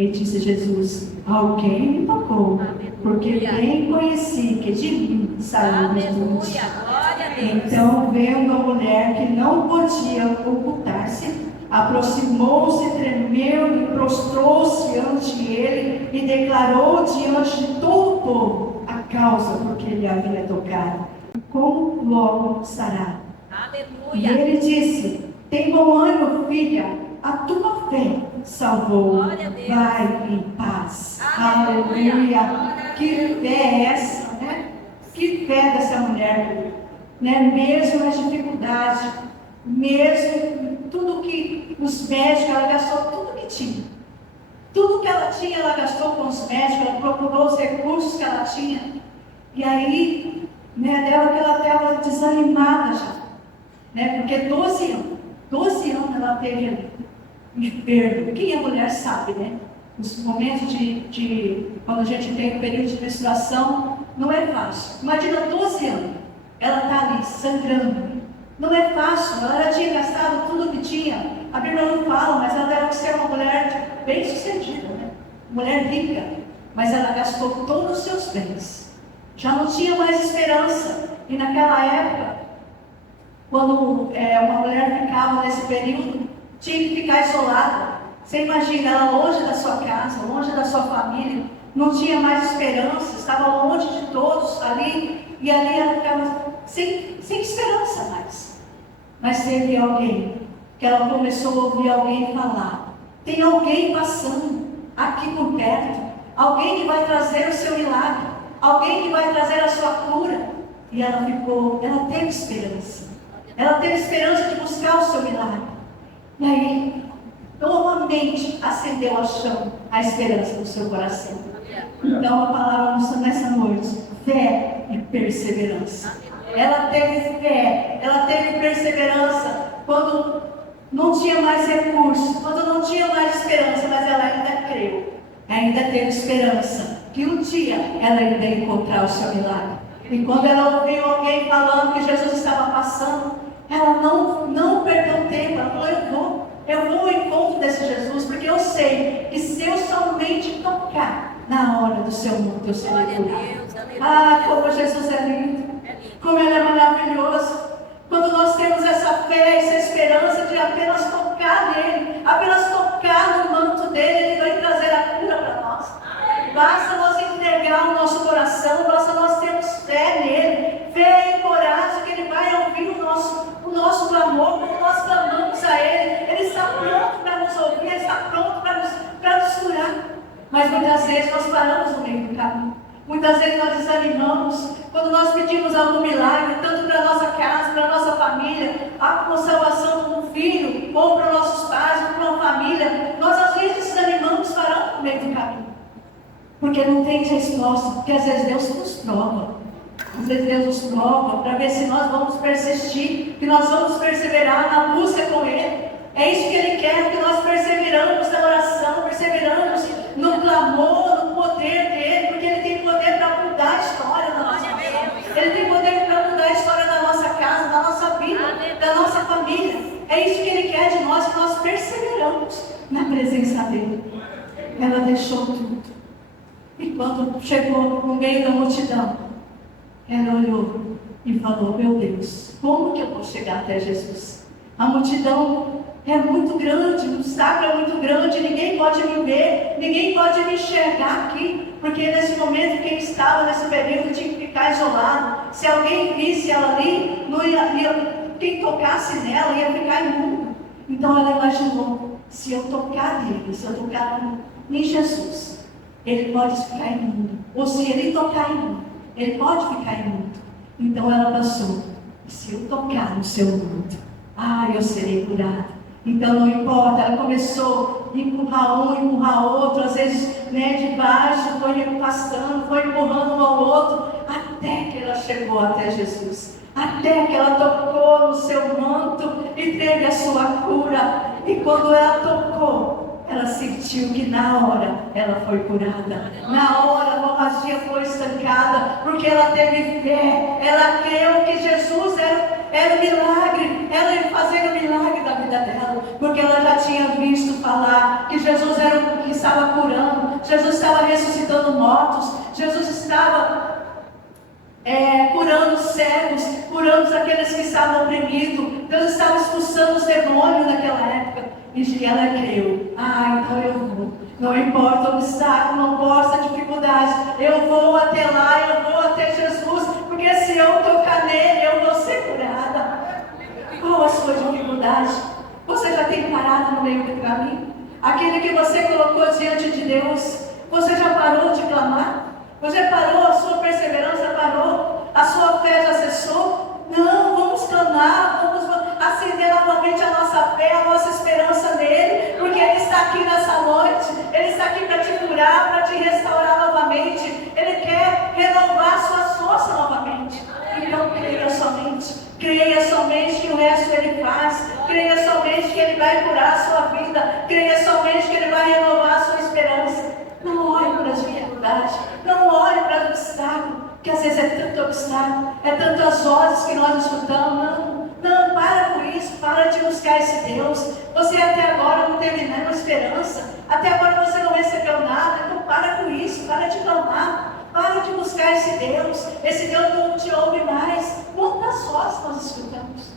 E disse Jesus: alguém me tocou, porque bem conheci que de mim saiu virtude. Então, vendo a mulher que não podia ocultar-se, aproximou-se, tremeu e prostrou-se ante ele e declarou diante de todo o povo a causa por que ele havia tocado, como logo sará. E ele disse: tem bom ânimo, filha, a tua fé salvou, vai em paz. Aleluia. Que fé é essa, né? Que fé dessa mulher, né? Mesmo nas dificuldades, mesmo tudo que os médicos, ela gastou tudo que tinha. Tudo que ela tinha, ela gastou com os médicos, ela procurou os recursos que ela tinha. E aí, né, dela que ela estava desanimada já, né? Porque 12 anos ela teve ali, enferma. Quem é mulher sabe, né? Os momentos quando a gente tem o período de menstruação, não é fácil. Imagina 12 anos, ela está ali sangrando. Não é fácil, ela já tinha gastado tudo que tinha. A Bíblia não fala, mas ela deve ser uma mulher bem sucedida, né? Mulher rica, mas ela gastou todos os seus bens. Já não tinha mais esperança. E naquela época, quando uma mulher ficava nesse período, tinha que ficar isolada. Você imagina, ela longe da sua casa, longe da sua família, não tinha mais esperança, estava longe de todos ali, e ali ela ficava sem esperança mais. Mas teve alguém, que ela começou a ouvir alguém falar: tem alguém passando aqui por perto, alguém que vai trazer o seu milagre, alguém que vai trazer a sua cura. E ela teve esperança. Ela teve esperança de buscar o seu milagre. E aí, novamente acendeu a esperança no seu coração. Então a palavra nessa noite: fé e perseverança. Ela teve fé, ela teve perseverança quando não tinha mais recursos, quando não tinha mais esperança, mas ela ainda creu, ainda teve esperança que um dia ela iria encontrar o seu milagre. E quando ela ouviu alguém falando que Jesus estava passando, ela não perdeu tempo. Ela falou: eu vou ao encontro desse Jesus, porque eu sei que se eu somente tocar, na hora do seu mundo, eu serei curado. Ah, como Jesus é lindo, como Ele é maravilhoso. Quando nós temos essa fé, essa esperança de apenas tocar nele, apenas tocar no manto dele, Ele vai trazer a cura para nós. Basta nós entregar o nosso coração, basta nós termos fé nele, fé e coragem que Ele vai ouvir o nosso clamor. Quando nós clamamos a Ele, Ele está pronto para nos ouvir, Ele está pronto para nos curar. Mas muitas vezes nós paramos no meio do caminho. Muitas vezes nós desanimamos quando nós pedimos algum milagre, tanto para a nossa casa, para a nossa família, a salvação de um filho, ou para nossos pais, ou para uma família. Nós às vezes desanimamos, paramos no meio do caminho, porque não tem resposta, porque às vezes Deus nos prova. Às vezes Deus nos prova para ver se nós vamos persistir, que nós vamos perseverar na busca com Ele. É isso que Ele quer, que nós perseveramos na oração, perseveramos no clamor, no poder dEle, porque Ele tem poder para mudar a história da nossa vida. Ele tem poder para mudar a história da nossa casa, da nossa vida, da nossa família. É isso que Ele quer de nós, que nós perseveramos na presença dEle. Ela deixou tudo. E quando chegou no meio da multidão, ela olhou e falou: meu Deus, como que eu vou chegar até Jesus? A multidão é muito grande, o obstáculo é muito grande, ninguém pode me ver, ninguém pode me enxergar aqui, porque nesse momento quem estava nesse período tinha que ficar isolado. Se alguém visse ela ali, quem tocasse nela ia ficar imundo. Então ela imaginou: se eu tocar nele, se eu tocar em Jesus, ele pode ficar imundo. Ou se ele tocar em mim, ele pode ficar imundo. Então ela pensou: se eu tocar no seu manto, eu serei curada. Então não importa, ela começou a empurrar um, empurrar outro, às vezes de baixo, foi afastando, foi empurrando um ao outro, até que ela chegou até Jesus, até que ela tocou no seu manto e teve a sua cura. E quando ela tocou, ela sentiu que na hora ela foi curada, na hora a hemorragia foi estancada, porque ela teve fé, ela creu que Jesus era o milagre, ela ia fazer o milagre da vida dela, porque ela já tinha visto falar que Jesus era o que estava curando ressuscitando mortos, Jesus estava curando os cegos, curando aqueles que estavam oprimidos. Deus estava expulsando os demônios naquela época. E ela creu. Então eu vou. Não importa o obstáculo, não importa a dificuldade. Eu vou até lá, eu vou até Jesus. Porque se eu tocar nele, eu vou ser curada. Qual a sua dificuldade? Você já tem parado no meio do caminho? Aquele que você colocou diante de Deus, você já parou de clamar? Você parou, a sua perseverança parou? A sua fé já cessou? Não, vamos clamar, vamos acender novamente a nossa fé, a nossa esperança nele, porque ele está aqui nessa noite, ele está aqui para te curar, para te restaurar novamente, ele quer renovar suas forças novamente. Então creia somente que o resto ele faz, creia somente que ele vai curar a sua vida, creia somente que ele vai renovar a sua esperança. Não olhe para as dificuldades, não olhe para o obstáculo, que às vezes é tanto obstáculo, é tantas vozes que nós escutamos. Não, para com isso, para de buscar esse Deus. Você até agora não teve nenhuma esperança, até agora você não recebeu nada, então para com isso, para de clamar, para de buscar esse Deus não te ouve mais. Quantas vozes nós escutamos?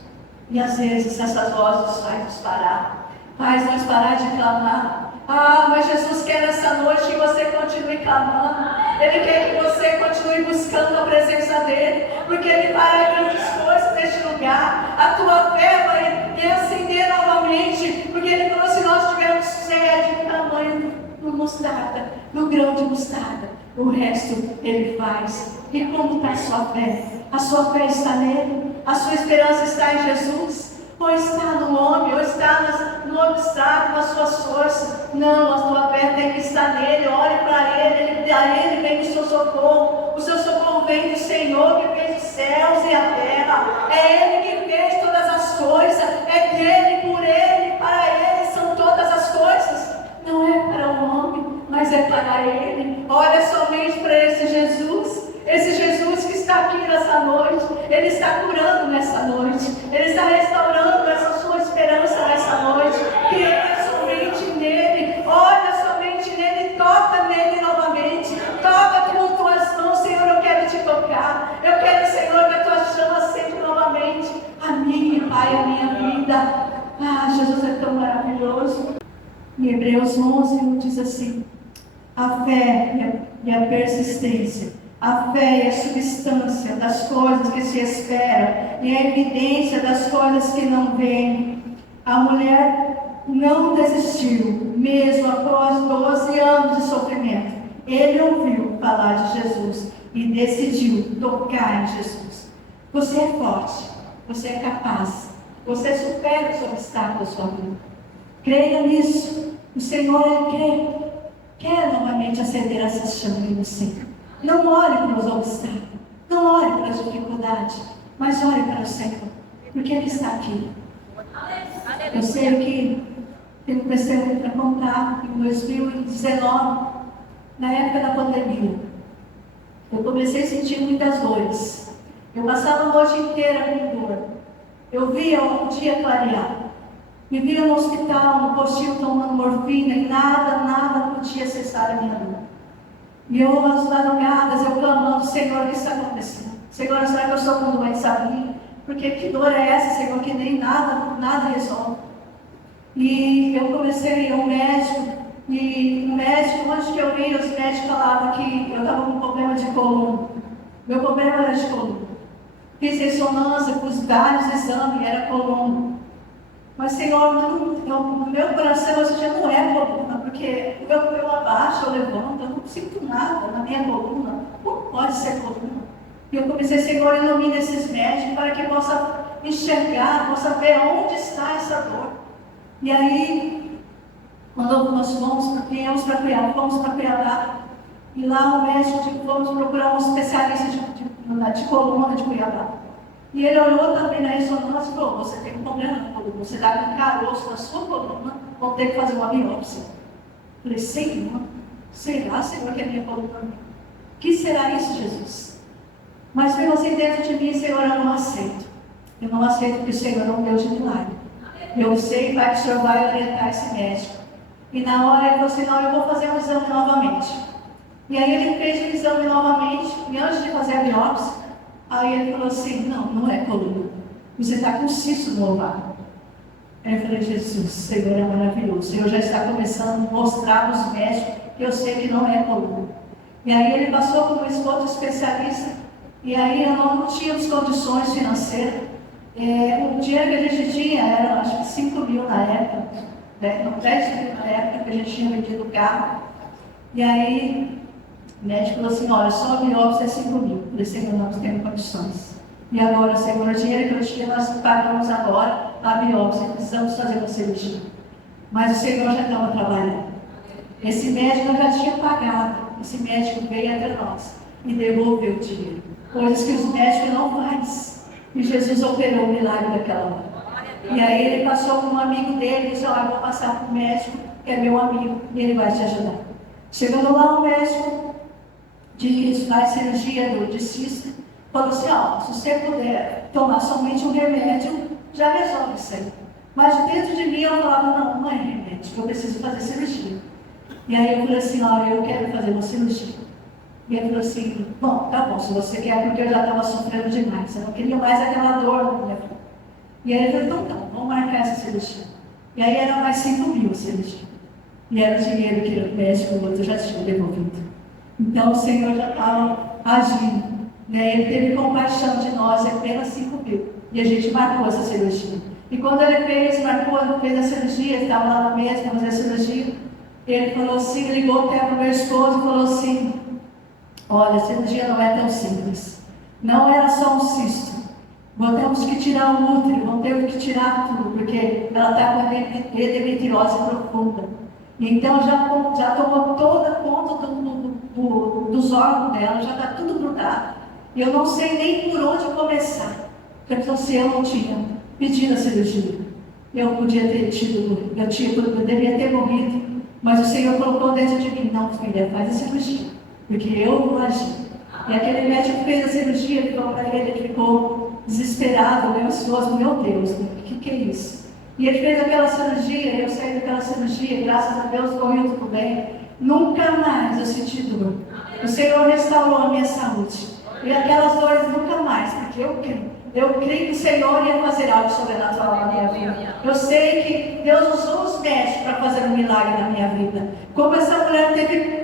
E às vezes essas vozes fazem nos parar, faz nós parar de clamar. Mas Jesus quer nessa noite que você continue clamando. Ele quer que você continue buscando a presença dele, porque ele fará grandes coisas neste lugar. A tua fé vai reacender novamente, porque ele falou: se nós tivermos fé de tamanho no grão de mostarda, o resto ele faz. E como está a sua fé? A sua fé está nele? A sua esperança está em Jesus? Ou está no homem, ou está no obstáculo, nas suas forças? Não, a sua fé tem que estar nele. Olhe para ele, a ele vem o seu socorro. O seu socorro vem do Senhor que fez os céus e a terra. É ele que fez todas as coisas. É dele, por ele, para ele são todas as coisas. Não é para o homem, mas é para ele. Olha somente para esse Jesus que está aqui nessa noite. Ele está curando nessa noite, ele está restaurando essa sua esperança nessa noite. Creia somente nele, olha somente nele, toca nele novamente, toca com tuas mãos. Senhor, eu quero te tocar, eu quero, Senhor, que a tua chama acenda novamente a minha, Pai, a minha vida. Jesus é tão maravilhoso. Em Hebreus 11 diz assim: a fé e a persistência. A fé é a substância das coisas que se esperam e a evidência das coisas que não veem. A mulher não desistiu, mesmo após 12 anos de sofrimento. Ele ouviu falar de Jesus e decidiu tocar em Jesus. Você é forte, você é capaz, você supera os obstáculos da sua vida. Creia nisso. O Senhor quer novamente acender essa chama em você. Não olhe para os obstáculos, não olhe para as dificuldades, mas olhe para o Senhor, porque Ele está aqui. Eu sei que tenho testemunho para contar. Em 2019, na época da pandemia, eu comecei a sentir muitas dores. Eu passava a noite inteira com dor. Eu via o dia clarear. Me via no hospital, no postinho, tomando morfina, e nada podia cessar a minha dor. E eu, às madrugadas, eu clamando: Senhor, o que está acontecendo? Senhor, será que eu estou com doença ruim? Porque que dor é essa, Senhor, que nem nada resolve? E eu comecei a ir ao médico, e o médico, onde que eu ia, os médicos falavam que eu estava com problema de coluna. Meu problema era de coluna. Fiz ressonância, fiz vários exames, era coluna. Mas, Senhor, no meu coração hoje já não é coluna, porque eu abaixo, eu levanto, eu não sinto nada na minha coluna. Como pode ser coluna? E eu comecei: Senhor, ilumina esses médicos para que possa enxergar, possa ver onde está essa dor. E aí, quando nós viemos para Cuiabá, e lá o médico, fomos procurar um especialista de coluna de Cuiabá. E ele olhou também na ressonância e falou: você tem um problema na coluna, você está com um caroço na sua coluna, vão ter que fazer uma biópsia. Eu falei: Senhor, será, Senhor, que é minha coluna? O que será isso, Jesus? Mas foi assim dentro de mim: Senhor, eu não aceito. Eu não aceito, porque o Senhor é um Deus de milagre. Eu sei, Pai, que o Senhor vai orientar esse médico. E na hora ele falou assim: não, eu vou fazer um exame novamente. E aí ele fez o exame novamente, e antes de fazer a biópsia, aí ele falou assim, não é coluna. Você está com cisto no ovário. Aí eu falei, Jesus, o Senhor é maravilhoso. O Senhor já está começando a mostrar aos médicos que eu sei que não é coluna. E aí ele passou por um outro especialista, e aí não tínhamos condições financeiras. O dinheiro que a gente tinha era, acho que 5 mil na época, 10 mil na época que a gente tinha vendido o carro. E aí o médico falou assim, olha, só a biópsia é 5 mil. Eu falei, Senhor, nós temos condições. E agora, Senhor, o dinheiro que eu tinha, nós pagamos agora a biópsia, precisamos fazer uma cirurgia. Mas o Senhor já estava trabalhando. Esse médico já tinha pagado. Esse médico veio até nós e devolveu o dinheiro. Coisas que os médicos não fazem. E Jesus operou o milagre daquela hora. E aí ele passou com um amigo dele e disse, olha, eu vou passar para o médico, que é meu amigo, e ele vai te ajudar. Chegando lá, o médico faz cirurgia de cisto, falou assim, ó, se você puder tomar somente um remédio, já resolve isso aí. Mas dentro de mim eu falava, não é remédio, eu preciso fazer cirurgia. E aí eu falei assim, olha, eu quero fazer uma cirurgia. E ele falou assim, bom, tá bom, se você quer, porque eu já estava sofrendo demais, eu não queria mais aquela dor na minha vida. E aí ele falou, então, vamos marcar essa cirurgia. E aí era mais 5 mil a cirurgia. E era o dinheiro que o médico o outro já tinha devolvido. Então o Senhor já estava agindo, né? Ele teve compaixão de nós, apenas 5 mil. E a gente marcou essa cirurgia. E quando ele fez a cirurgia, ele estava lá na mesa para fazer a cirurgia, ele falou assim, ligou até para o meu esposo e falou assim, olha, a cirurgia não é tão simples. Não era só um cisto. Vamos que tirar o útero, vamos ter que tirar tudo, porque ela está com endometriose profunda. Então já tomou toda conta dos órgãos dela, já está tudo grudado. E eu não sei nem por onde começar. Porque se eu não tinha pedido a cirurgia, eu podia ter tido, eu deveria ter morrido. Mas o Senhor colocou dentro de mim, não filha, faz a cirurgia, porque eu vou agir. E aquele médico fez a cirurgia, ele falou para ele, ele ficou desesperado, ansioso, meu Deus, o que é isso? E ele fez aquela cirurgia, eu saí daquela cirurgia, graças a Deus correu tudo bem. Nunca mais eu senti dor. O Senhor restaurou a minha saúde. E aquelas dores nunca mais, porque eu creio. Eu creio que o Senhor ia fazer algo sobrenatural na minha vida. Eu sei que Deus usou os médicos para fazer um milagre na minha vida. Como essa mulher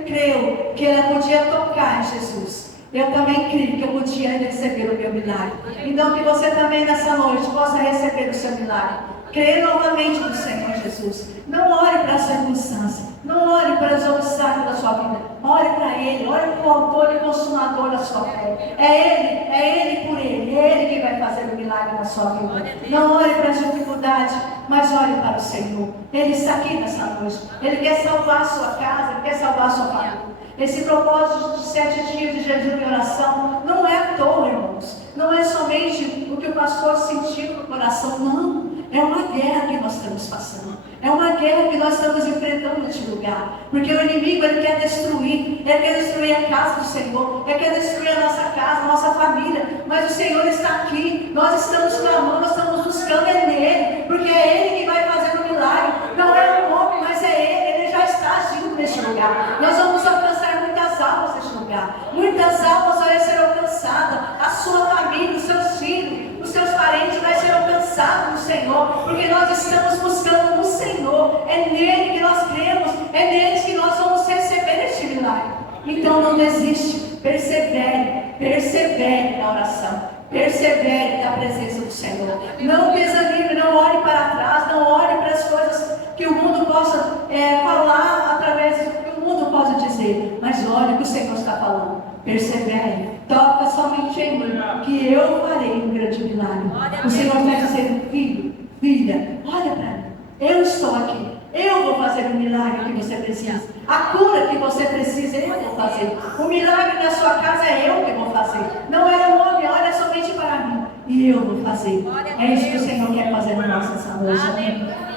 creu que ela podia tocar em Jesus. Eu também creio que eu podia receber o meu milagre. Então que você também nessa noite possa receber o seu milagre. Creia novamente no Senhor Jesus. Não ore para a circunstância. Não ore para os obstáculos da sua vida. Ore para Ele. Ore para o autor e consumador da sua fé. É Ele por Ele. É Ele que vai fazer o milagre na sua vida. Não ore para as dificuldades, mas ore para o Senhor. Ele está aqui nessa noite. Ele quer salvar a sua casa. Ele quer salvar a sua família. Esse propósito de 7 dias de jejum e oração não é à toa, irmãos. Não é somente o que o pastor sentiu no coração, não. É uma guerra que nós estamos passando. É uma guerra que nós estamos enfrentando neste lugar. Porque o inimigo, ele quer destruir. Ele quer destruir a casa do Senhor. Ele quer destruir a nossa casa, a nossa família. Mas o Senhor está aqui. Nós estamos clamando, nós estamos buscando nele. Porque é Ele que vai fazer o milagre. Não é o homem, mas é Ele. Ele já está agindo neste lugar. Nós vamos alcançar muitas almas neste lugar. Muitas almas vão ser alcançadas. A sua família, os seus filhos, os seus parentes vai ser alcançado no Senhor, porque nós estamos buscando no Senhor, é nele que nós cremos, é nele que nós vamos receber este milagre. Então não desiste, persevere na oração, persevere na presença do Senhor. Não desanime, não olhe para trás, não olhe para as coisas que o mundo possa falar através do que o mundo possa dizer, mas olhe o que o Senhor está falando. Persevere, toca somente em mim, que eu farei um grande milagre. O Senhor está dizendo, filho, filha, olha para mim, eu estou aqui, eu vou fazer o milagre que você precisa, a cura que você precisa, eu vou fazer. O milagre na sua casa é eu que vou fazer, não é o homem, olha somente para mim, e eu vou fazer. É isso que o Senhor quer fazer na nossa noite.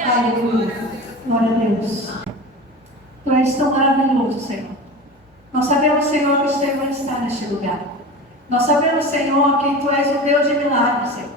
Aleluia, glória a Deus. Tu és tão maravilhoso, Senhor. Nós sabemos, Senhor, que o Senhor está neste lugar. Nós sabemos, Senhor, que Tu és o Deus de milagres, Senhor.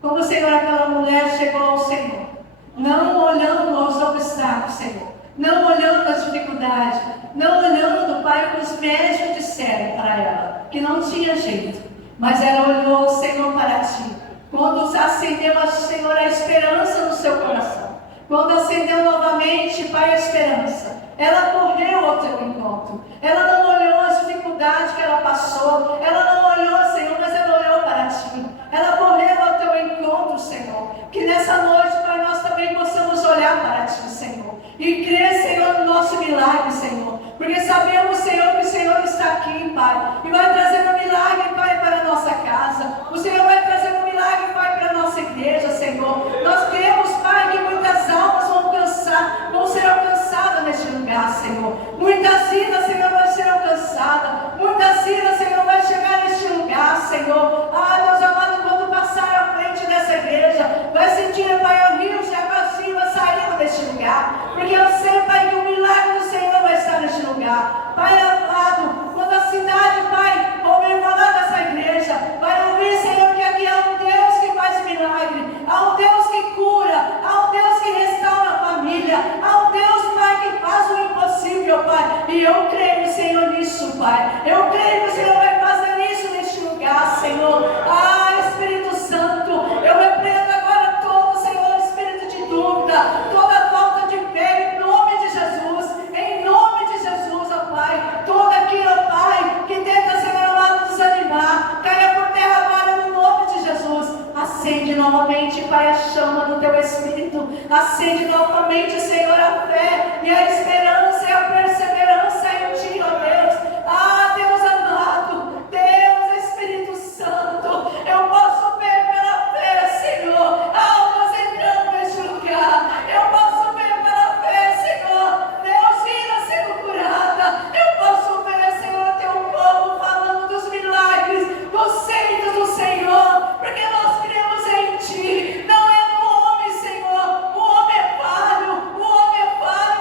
Como, Senhor, aquela mulher chegou ao Senhor, não olhando aos obstáculos, Senhor, não olhando as dificuldades, não olhando, Pai, para os os médicos disseram para ela que não tinha jeito, mas ela olhou, Senhor, para ti. Quando acendeu, Senhor, a esperança no seu coração, quando acendeu novamente, Pai, a esperança, ela correu ao teu encontro. Ela não olhou as dificuldades que ela passou, ela não olhou, Senhor, mas ela olhou para ti. Ela correu ao teu encontro, Senhor. Que nessa noite, Pai, nós também possamos olhar para ti, Senhor, e crer, Senhor, no nosso milagre, Senhor, porque sabemos, Senhor, que o Senhor está aqui, Pai, e vai trazer um milagre, Pai, para a nossa casa. O Senhor vai trazer um milagre, Pai, para a nossa igreja, Senhor. Nós cremos, Pai, que muitas almas vão ser alcançadas neste lugar, Senhor. Muitas vidas, Senhor, vão ser alcançadas. Muitas vidas, Senhor, vai chegar neste lugar, Senhor. Ah, Deus amado, quando passar à frente dessa igreja, vai sentir, Pai, rios de águas vivas saindo deste lugar. Porque eu sei, Pai, que o milagre do Senhor vai estar neste lugar. Pai amado, quando a cidade, Pai, ouvir falar dessa igreja, vai ouvir, Senhor, que aqui há um Deus que faz milagre, há um Deus que cura, há um Deus que restaura a família, há um Deus, Pai, que faz o impossível, Pai. E eu creio, Senhor, nisso, Pai. Eu creio que o Senhor vai fazer isso neste lugar, Senhor. Ah, Espírito Santo, eu repreendo agora todo, Senhor, espírito de dúvida, toda falta de fé, em nome de Jesus, em nome de Jesus, ó Pai. Todo aquilo, ó Pai, que tenta, Senhor amado, desanimar, caia por terra agora no nome de Jesus. Acende novamente, Pai, a chama do teu Espírito. Acende novamente, Senhor, a fé e a esperança e a perseverança em ti, ó Deus. Ah, Deus amado, Deus Espírito Santo, eu posso ver pela fé, Senhor, almas entrando neste lugar. Eu posso ver pela fé, Senhor, Deus, vida sendo curada. Eu posso ver, Senhor, teu povo falando dos milagres, dos feitos do Senhor, porque nós cremos em ti. Não é no homem, Senhor. O homem é falho,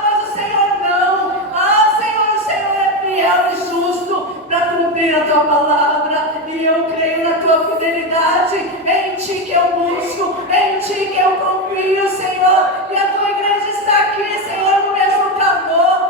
mas o Senhor não. Ah, Senhor, o Senhor é fiel e justo para cumprir a tua palavra. E eu creio na tua fidelidade. Em ti que eu busco, em ti que eu confio, Senhor. E a tua igreja está aqui, Senhor, no mesmo clamor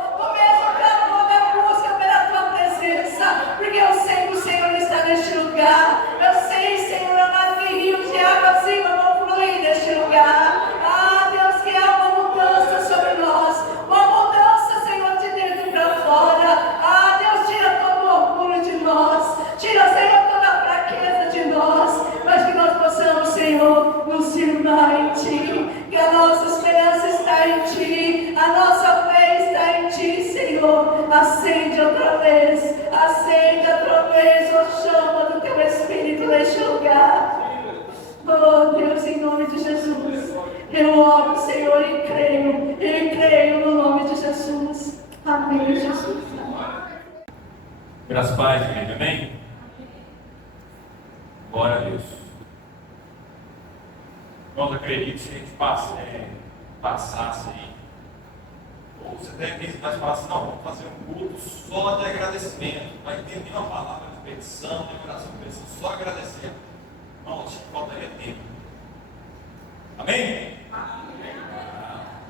da busca pela tua presença. Porque eu sei que o Senhor está neste lugar. Eu sei, Senhor amado, que rios de água viva vão fluir neste lugar. Ah, Deus, que há uma mudança sobre nós. Uma mudança, Senhor, de dentro para fora. Ah, Deus, tira todo o orgulho de nós. Tira, Senhor, toda a fraqueza de nós. Mas que nós possamos, Senhor, nos firmar em ti. Que a nossa esperança está em ti. A nossa fé está em ti, Senhor. Acende outra vez a chama do teu Espírito neste lugar. Oh, Deus, em nome de Jesus, eu oro, Senhor, e creio no nome de Jesus. Amém, Jesus. Graças a Pai, igreja, amém? Glória a Deus. Nós acreditamos que a gente passasse aí, ou você deve pensar e falar assim, não, vamos fazer um culto só de agradecimento, vai ter nenhuma palavra de petição, de oração de petição, só agradecer. Não, acho que faltaria tempo. Amém? Amém.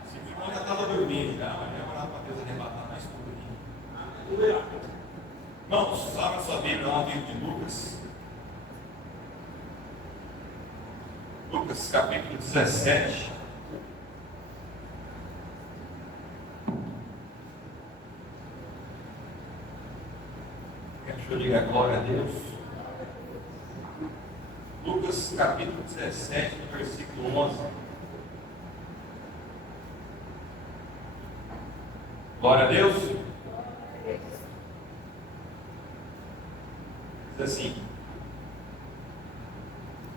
Se o irmão já estava dormindo, já, mas já orava para Deus arrebatar mais tudo. Irmãos, abra sua Bíblia lá no livro de Lucas. Lucas capítulo 17. Deixa eu ligar glória a Deus. Lucas capítulo 17, versículo 11. Glória a Deus. Diz assim: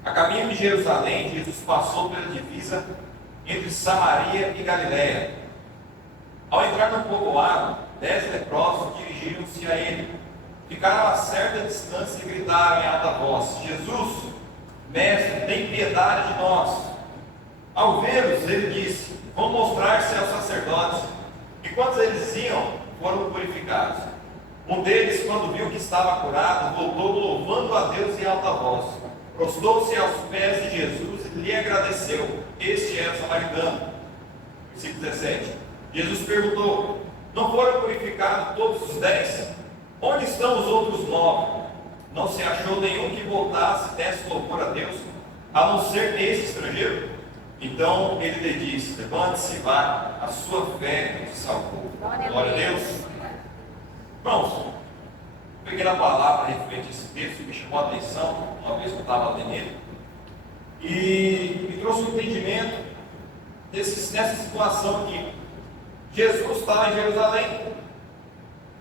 a caminho de Jerusalém, Jesus passou pela divisa entre Samaria e Galiléia. Ao entrar no povoado, 10 leprosos dirigiram-se a ele. Ficaram a certa distância e gritaram em alta voz: Jesus, Mestre, tem piedade de nós. Ao vê-los, ele disse: vão mostrar-se aos sacerdotes. E quando eles iam, foram purificados. Um deles, quando viu que estava curado, voltou louvando a Deus em alta voz. Prostrou-se aos pés de Jesus e lhe agradeceu. Este era o samaritano. Versículo 17. Jesus perguntou: não foram purificados todos os 10? Onde estão os outros 9? Não se achou nenhum que voltasse, desse louvor a Deus, a não ser esse estrangeiro? Então ele lhe disse: levante-se e vá, a sua fé te salvou. Glória a Deus. Irmãos, peguei a palavra referente a esse texto que me chamou a atenção, uma vez que eu estava lendo ele, e me trouxe um entendimento nessa situação aqui. Jesus estava em Jerusalém,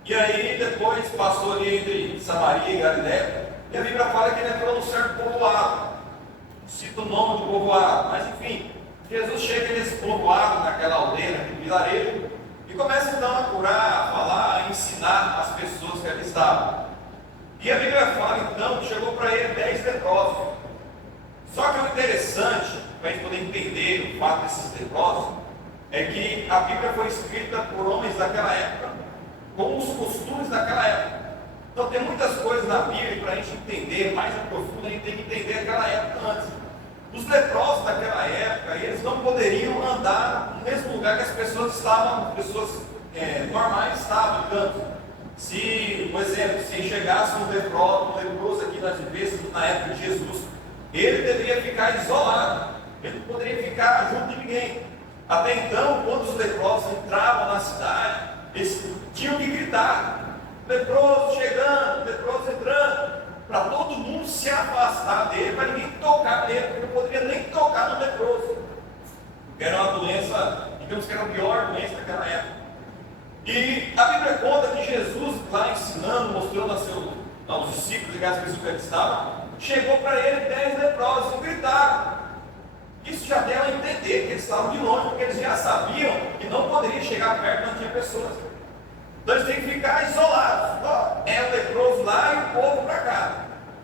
e aí depois passou ali entre Samaria e Galiléia, e a Bíblia fala que ele entrou num certo povoado, cita o nome do povoado, mas enfim, Jesus chega nesse povoado, naquela aldeia, naquele vilarejo, e começa então a curar, a falar, a ensinar as pessoas que ali estavam. E a Bíblia fala então que chegou para ele 10 leprosos. Só que o interessante, para a gente poder entender o fato desses leprosos, é que a Bíblia foi escrita por homens daquela época, com os costumes daquela época. Então tem muitas coisas na Bíblia para a gente entender mais a profundo, a gente tem que entender aquela época antes. Os leprosos daquela época, eles não poderiam andar no mesmo lugar que as pessoas estavam, pessoas normais estavam andando. Se, por exemplo, se chegasse um leproso aqui nas igrejas na época de Jesus, ele deveria ficar isolado, ele não poderia ficar junto de ninguém. Até então, quando os leprosos entravam na cidade, eles tinham que gritar: leproso chegando, leproso entrando, para todo mundo se afastar dele, para ninguém tocar nele, porque não poderia nem tocar no leproso, porque era uma doença, digamos que era a pior doença daquela época. E a Bíblia conta que Jesus, lá ensinando, mostrando aos discípulos e às pessoas que ali estavam, chegou para ele 10 leprosos e gritaram. Isso já deu a entender que eles estavam de longe, porque eles já sabiam que não poderia chegar perto, não tinha pessoas. Então eles têm que ficar isolados. É o leproso lá e o povo para cá.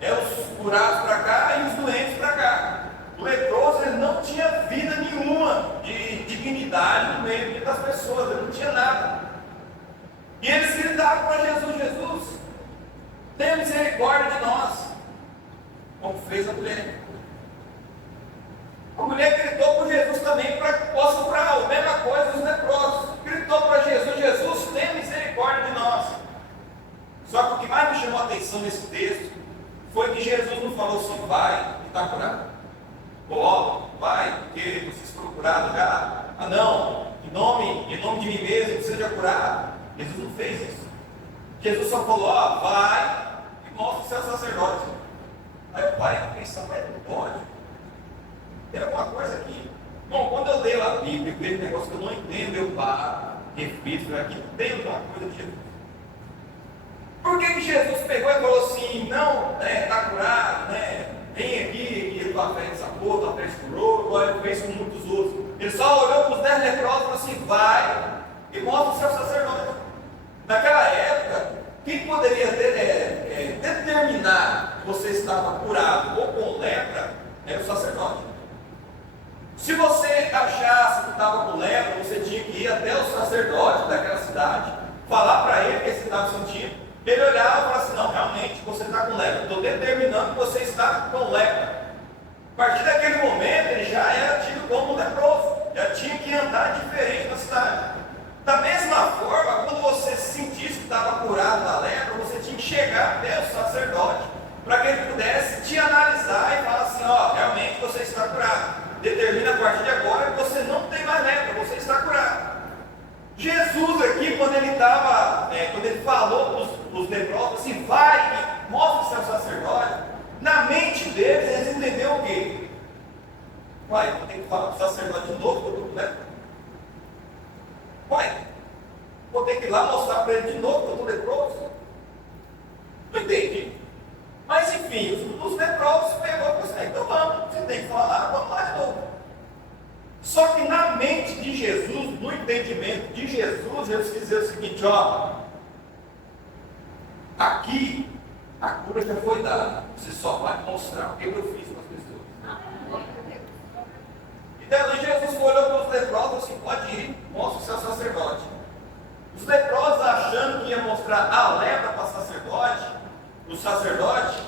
É os curados para cá e os doentes para cá. O leproso ele não tinha vida nenhuma de dignidade no meio das pessoas, ele não tinha nada. E eles gritaram para Jesus: Jesus, tenha misericórdia de nós, como fez a mulher. A mulher gritou para Jesus também para que possa curar, a mesma coisa dos leprosos. Gritou para Jesus: Jesus, tenha misericórdia de nós. Só que o que mais me chamou a atenção nesse texto foi que Jesus não falou assim: vai e está curado. Logo, vai, porque vocês foram curados já. Ah não, em nome de mim mesmo, seja curado. Jesus não fez isso. Jesus só falou: vai e mostra o seu sacerdote. Aí o pai pensou: mas não pode. Tem alguma coisa aqui. Bom, quando eu leio a Bíblia, eu vejo um negócio que eu não entendo, eu paro, reflito, aqui tem alguma coisa de Jesus. Por que Jesus pegou e falou assim: não, está curado, vem aqui, e tua fé sacou, tua fé curou, igual ele fez com muitos outros. Ele só olhou para os 10 leprosos e falou assim: vai e mostra o seu sacerdote. Naquela época, quem poderia determinar que você estava curado ou com lepra era o sacerdote. Se você achasse que estava com lepra, você tinha que ir até o sacerdote daquela cidade, falar para ele que você estava sentindo. Ele olhava e falava assim: não, realmente você está com lepra, estou determinando que você está com lepra. A partir daquele momento, ele já era tido como leproso, já tinha que andar diferente na cidade. Da mesma forma, quando você sentisse que estava curado da lepra, você tinha que chegar até o sacerdote, para que ele pudesse te analisar e falar assim: realmente você está curado. Determina a partir de agora que você não tem mais lepra, você está curado. Jesus aqui, quando ele falou para os leprosos assim: vai e mostra o seu sacerdote, na mente deles, eles entenderam o quê? Vai, vou ter que falar para o sacerdote de novo, que eu estou com lepra. Vai, vou ter que ir lá mostrar para ele de novo que eu estou leproso. Não entendi. Mas enfim, os leprosos pegou e disse: então vamos, você tem que falar, vamos lá de novo. Só que na mente de Jesus, no entendimento de Jesus, eles fizeram o seguinte: aqui a cura já foi dada, você só vai mostrar o que eu fiz com as pessoas. Então Jesus olhou para os leprosos e falou assim: pode ir, mostra o seu sacerdote. Os leprosos, achando que ia mostrar a lepra para o sacerdote,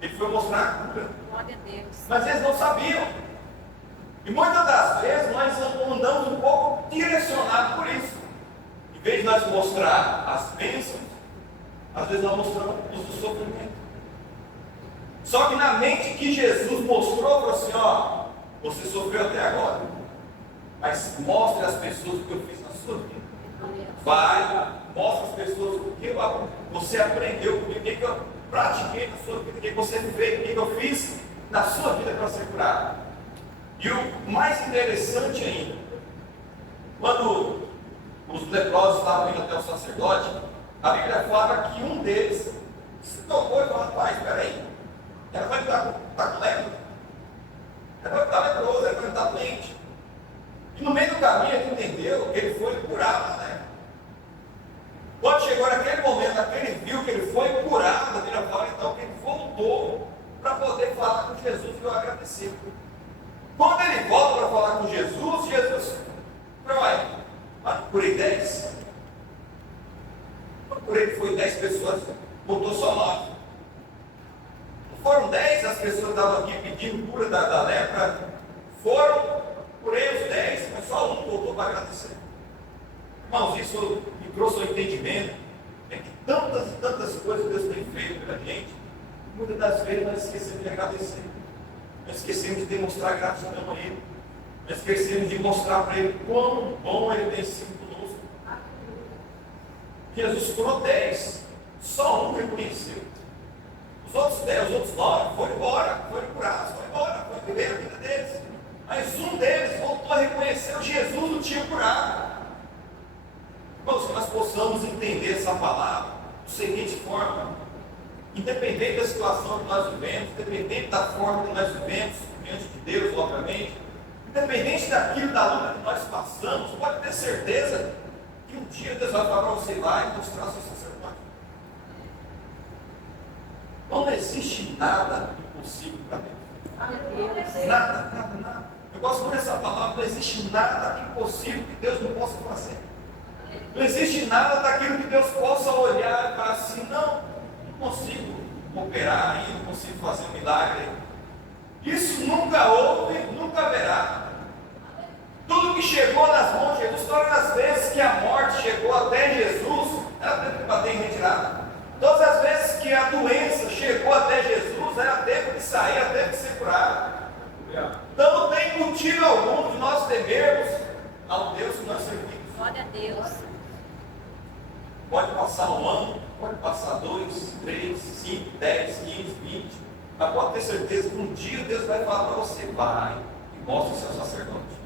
ele foi mostrar a cura. Mas eles não sabiam. E muitas das vezes nós andamos um pouco direcionados por isso. Em vez de nós mostrar as bênçãos, Às vezes nós mostramos o sofrimento. Só que na mente que Jesus mostrou, falou assim: ó, você sofreu até agora, mas mostre às pessoas o que eu fiz na sua vida. Vai, mostre às pessoas o que você aprendeu comigo, o que eu pratiquei na sua vida, o que você fez, o que eu fiz na sua vida para ser curado. E o mais interessante ainda, quando os leprosos estavam indo até o sacerdote, a Bíblia fala que um deles se tocou e falou: rapaz, espera aí, ela vai estar com lepra, ela vai estar leprosa, ela vai estar doente. E no meio do caminho ele entendeu que ele foi curado, né? Quando chegou naquele momento, ele viu que ele foi curado da Bíblia fala, então que ele voltou para poder falar com Jesus e o agradecer. Quando ele volta para falar com Jesus, Jesus vai, curei 10. Curei que foi 10 pessoas, botou só 9. Não foram 10 as pessoas que estavam aqui pedindo cura da lepra, foram, curei os 10, mas só um voltou para agradecer. Irmãos, isso me trouxe ao entendimento é que tantas e tantas coisas Deus tem feito pela gente, muitas das vezes nós esquecemos de agradecer. Nós esquecemos de demonstrar gratidão a Ele. Nós esquecemos de mostrar para Ele quão bom Ele tem sido conosco. Jesus curou 10, só um reconheceu. Os outros 10, os outros 9 foram embora, foram curados, foram embora, foram viver a vida deles. Mas um deles voltou a reconhecer o Jesus não tinha curado. Irmãos, que nós possamos entender essa palavra da seguinte forma: independente da situação que nós vivemos, independente da forma que nós vivemos, diante de Deus, obviamente, independente daquilo, da luta que nós passamos, pode ter certeza que um dia Deus vai falar para você lá e mostrar seu sacerdote. Não existe nada impossível para Deus. Nada. Eu gosto dessa palavra: não existe nada impossível que Deus não possa fazer. Não existe nada daquilo que Deus possa olhar e falar assim: não consigo operar aí, não consigo fazer um milagre. Isso nunca houve, nunca haverá. Tudo que chegou nas mãos de Jesus, todas as vezes que a morte chegou até Jesus, ela teve que bater em retirada. Todas as vezes que a doença chegou até Jesus, ela teve que sair, ela teve que ser curada. Então não tem motivo algum de nós temermos ao Deus que nós servimos. Glória a Deus. Pode passar um ano, pode passar 2, 3, 5, 10, 15, 20, mas pode ter certeza que um dia Deus vai falar para você: vai e mostra o seu sacerdote.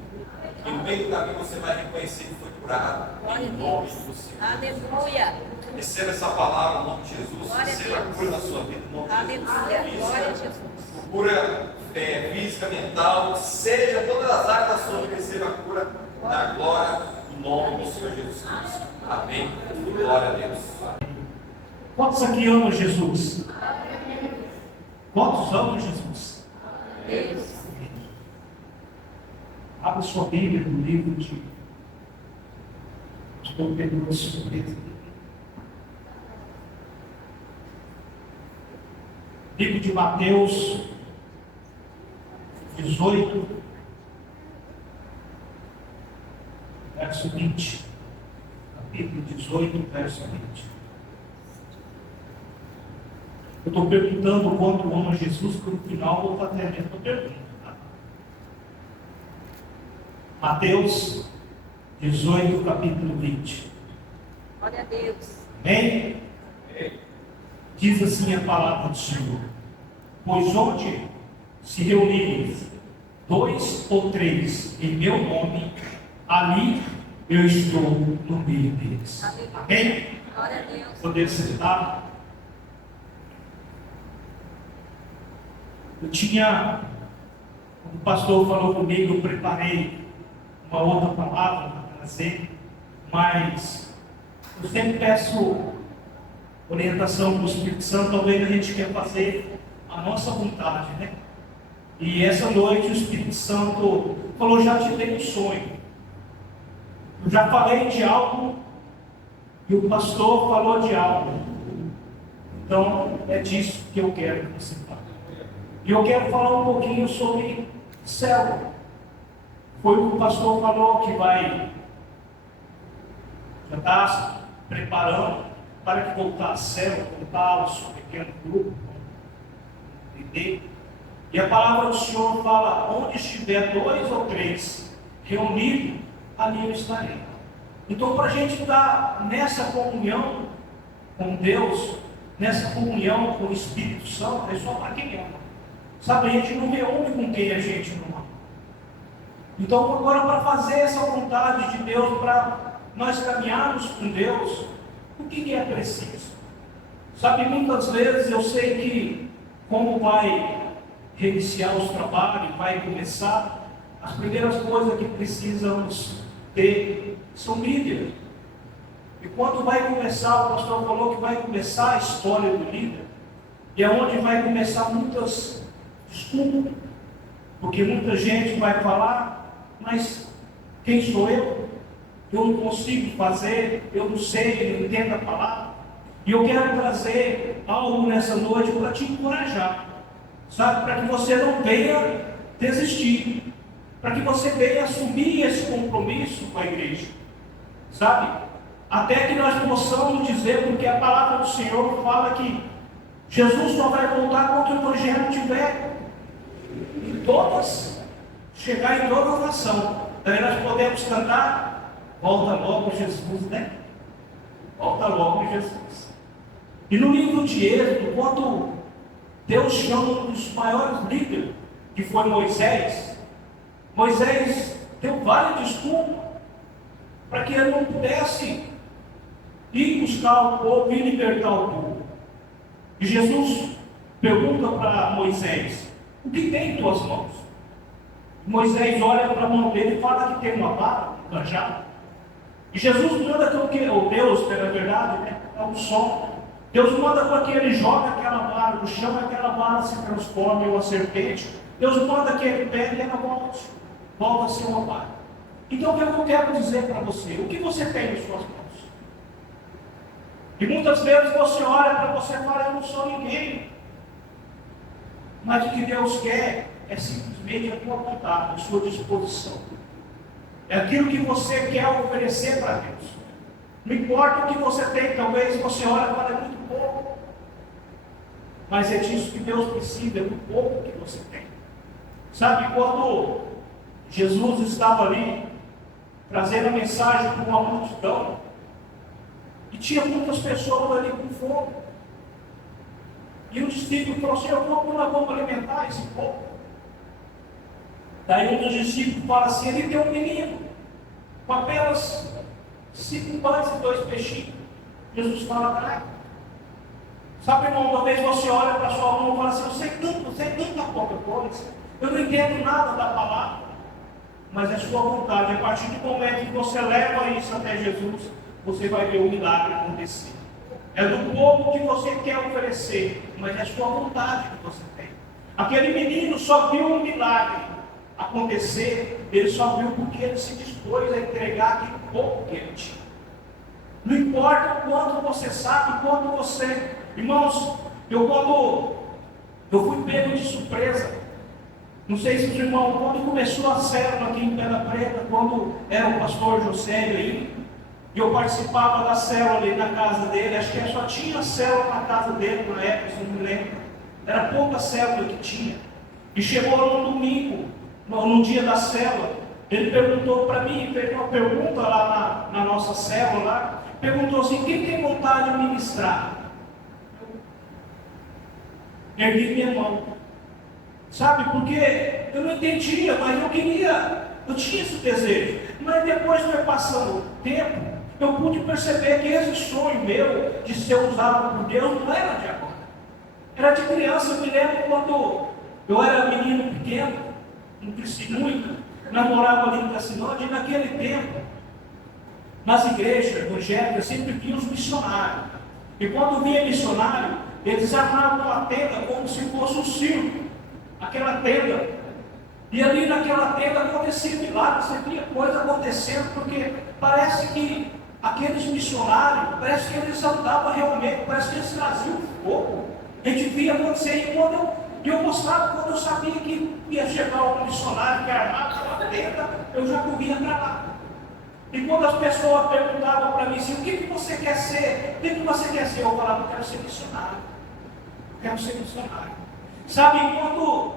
E no meio do caminho você vai reconhecer que foi curado. Em nome de Jesus. Aleluia. Receba essa palavra em nome de Jesus. Glória a Receba a Deus. cura na sua vida em nome de Aleluia. Jesus. Glória a Jesus. Cura física, mental, seja todas as áreas da sua vida, receba a cura da glória em nome do Senhor Jesus Cristo. Amém. Glória a Deus. Quantos aqui amam Jesus? Quantos amam Jesus? Deus. Abra sua Bíblia no livro de Dom Pedro Sobreto. Livro de Mateus 18, verso 20. Capítulo 18, verso 20. Eu estou perguntando quanto ama Jesus, porque no final eu vou fazer a mesma pergunta. Tá? Mateus 18, capítulo 20. Glória a Deus. Amém? Diz assim a palavra do Senhor: pois onde se reunirem 2 ou 3 em meu nome, ali eu estou no meio deles. Amém? Glória a Deus. Poder sentar. O pastor falou comigo, eu preparei uma outra palavra para trazer, mas eu sempre peço orientação do Espírito Santo. Talvez a gente quer fazer a nossa vontade, né? E essa noite o Espírito Santo falou: já te dei um sonho, eu já falei de algo e o pastor falou de algo, então é disso que eu quero que você fale. E eu quero falar um pouquinho sobre célula. Foi o que o pastor falou, que vai já está preparando para que voltar a célula, voltar ao seu pequeno grupo, entender. E a palavra do Senhor fala: onde estiver 2 ou 3 reunidos, ali eu estarei. Então, para a gente estar nessa comunhão com Deus, nessa comunhão com o Espírito Santo, é só para quem ama. Sabe, a gente não reúne com quem a gente não ama. Então, agora, para fazer essa vontade de Deus, para nós caminharmos com Deus, o que é preciso? Sabe, muitas vezes eu sei que, como vai reiniciar os trabalhos, vai começar, as primeiras coisas que precisamos ter são líderes. E quando vai começar, o pastor falou que vai começar a história do líder, e é onde vai começar muitas desculpas, porque muita gente vai falar: mas quem sou eu? Eu não consigo fazer, eu não sei, eu não entendo a palavra. E eu quero trazer algo nessa noite para te encorajar, sabe? Para que você não venha desistir, para que você venha assumir esse compromisso com a igreja, sabe? Até que nós possamos dizer, porque a palavra do Senhor fala que Jesus só vai voltar quando o Evangelho tiver em todas, chegar em toda a nação. Daí nós podemos cantar: volta logo Jesus, né? Volta logo Jesus. E no livro de Êxodo, quando Deus chama um dos maiores líderes, que foi Moisés, Moisés deu várias desculpas para que ele não pudesse ir buscar o povo e libertar o povo. E Jesus pergunta para Moisés: o que tem em tuas mãos? Moisés olha para a mão dele e fala que tem uma vara, um cajado. E Jesus manda que o Deus, na verdade, né, é um sol. Deus manda para que ele jogue aquela vara no chão, aquela vara se transforme em uma serpente. Deus manda que ele pegue e ela volta a ser uma vara. Então, o que eu quero dizer para você? O que você tem em suas mãos? E muitas vezes você olha para você e fala: eu não sou ninguém. Mas o que Deus quer é simplesmente a tua vontade, a sua disposição. É aquilo que você quer oferecer para Deus. Não importa o que você tem, talvez você olha e fala: é muito pouco. Mas é disso que Deus precisa, é do pouco que você tem. Sabe, quando Jesus estava ali, trazendo a mensagem para uma multidão, e tinha muitas pessoas ali com fome, e o discípulo falou: Senhor, como nós vamos alimentar esse povo? Daí um dos discípulos fala assim: ele tem um menino, com apenas 5 pães e 2 peixinhos. Jesus fala: traz. Sabe, irmão, talvez você olha para sua mão e fala assim: eu sei tanta pouca coisa, eu não entendo nada da palavra, mas é sua vontade. A partir do momento que você leva isso até Jesus, você vai ver o milagre acontecer. É do pouco que você quer oferecer, mas é sua vontade que você tem. Aquele menino só viu um milagre acontecer, ele só viu porque ele se dispôs a entregar aquele pouco que ele tinha. Não importa o quanto você sabe, o quanto você... Irmãos, quando eu fui pego de surpresa, não sei se os irmãos, quando começou a célula aqui em Pedra Preta, quando era o pastor José aí, e eu participava da célula ali na casa dele, acho que só tinha célula na casa dele na época, se não me lembro. Era pouca célula que tinha. E chegou no domingo, no dia da célula, ele perguntou para mim, fez uma pergunta lá na nossa célula, lá, perguntou assim: quem tem vontade de ministrar? Eu ergui minha mão. Sabe, porque eu não entendia, mas eu tinha esse desejo. Mas depois foi passando o tempo, eu pude perceber que esse sonho meu de ser usado por Deus não era de agora. Era de criança. Eu me lembro quando eu era menino pequeno, não cresci muito, namorava ali no Cacinode, e naquele tempo, nas igrejas evangélicas, sempre vinha os missionários. E quando vinha missionário, eles armavam uma tenda como se fosse um circo. Aquela tenda. E ali naquela tenda acontecia milagres, você via coisa acontecendo, porque parece que aqueles missionários, parece que eles andavam realmente, parece que eles traziam fogo. A gente via acontecer, e quando eu mostrava, quando eu sabia que ia chegar um missionário que armava aquela tenda, eu já corria para lá. E quando as pessoas perguntavam para mim assim, o que você quer ser? O que você quer ser? Eu falava, eu quero ser missionário. Eu quero ser missionário. Sabe, quando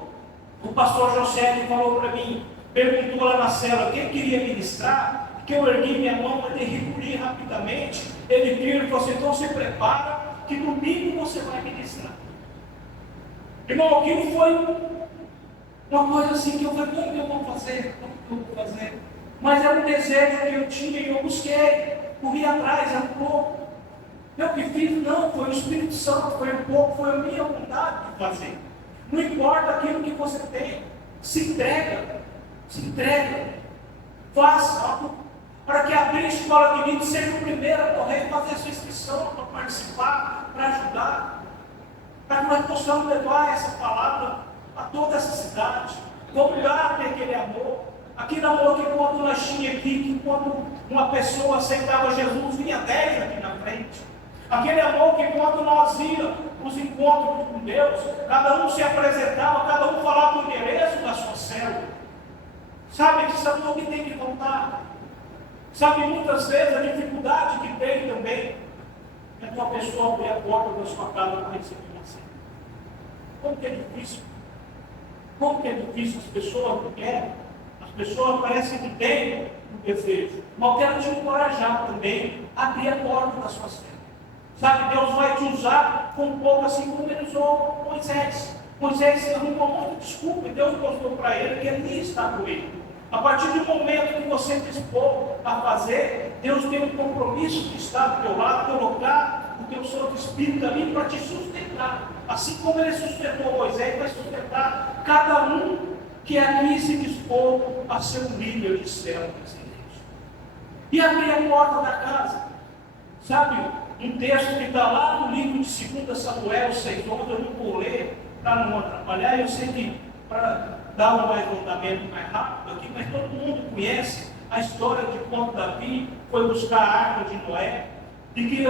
o pastor José falou para mim, perguntou lá na célula quem queria ministrar, que eu ergui minha mão para recolher rapidamente, ele viu e falou assim, então se prepara, que domingo você vai ministrar. Irmão, aquilo foi uma coisa assim que eu falei, como que eu vou fazer? Como que eu vou fazer? Mas era um desejo que eu tinha e eu busquei, corri atrás, era um pouco. Eu que fiz, não, foi o Espírito Santo, foi um pouco, foi a minha vontade de fazer. Não importa aquilo que você tem, se entrega, faça, para que a escola de vida seja o primeiro a correr e fazer a sua inscrição, para participar, para ajudar, para que nós possamos levar essa palavra a toda essa cidade, voltar a ter aquele amor. Aquele amor que quando nós tínhamos aqui, que quando uma pessoa aceitava Jesus, vinha 10 aqui na frente. Aquele amor que quando nós íamos os encontros com Deus, cada um se apresentava, cada um falava o endereço da sua célula. Sabe, esse amor que tem que contar. Sabe, muitas vezes a dificuldade que tem também é que uma pessoa abrir a porta da sua casa para receber uma cena. Como que é difícil? Como que é difícil? As pessoas não querem. As pessoas parecem que têm um desejo. Mas eu quero te encorajar também a abrir a porta da sua cena. Sabe, Deus vai te usar com um pouco assim como ele usou Moisés. Moisés arrumou muita desculpa e Deus mostrou para ele que ali está com ele. A partir do momento que você dispor a fazer, Deus tem um compromisso de estar do teu lado, colocar o teu Santo Espírito ali para te sustentar. Assim como ele sustentou Moisés, vai sustentar cada um que aqui se dispor a ser um líder de célula dessa igreja. E abrir a porta da casa. Sabe, um texto que está lá no livro de 2 Samuel 6:11, eu não vou ler para não atrapalhar, eu sei que para dar um levantamento mais rápido aqui, mas todo mundo conhece a história de quando Davi foi buscar a arca de Noé, e que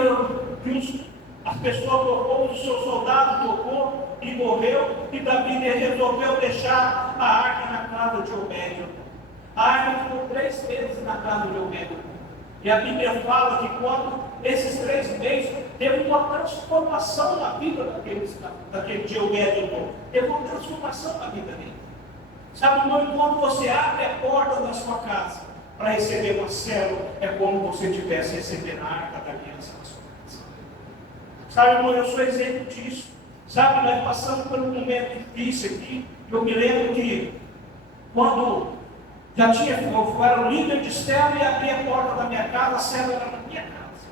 as pessoas tocou, o seu soldado tocou e morreu, e Davi resolveu deixar a arca na casa de Obed. A arca ficou 3 meses na casa de Obed. E a Bíblia fala que quando esses 3 meses teve uma transformação na vida daquele de Obed, teve uma transformação na vida dele. Sabe, irmão, quando você abre a porta da sua casa para receber uma célula, é como você estivesse recebendo a arca da aliança na sua casa. Sabe, irmão, eu sou exemplo disso. Sabe, nós passamos por um momento difícil aqui. Eu me lembro que quando eu era o líder de célula e abri a porta da minha casa, a célula era na minha casa.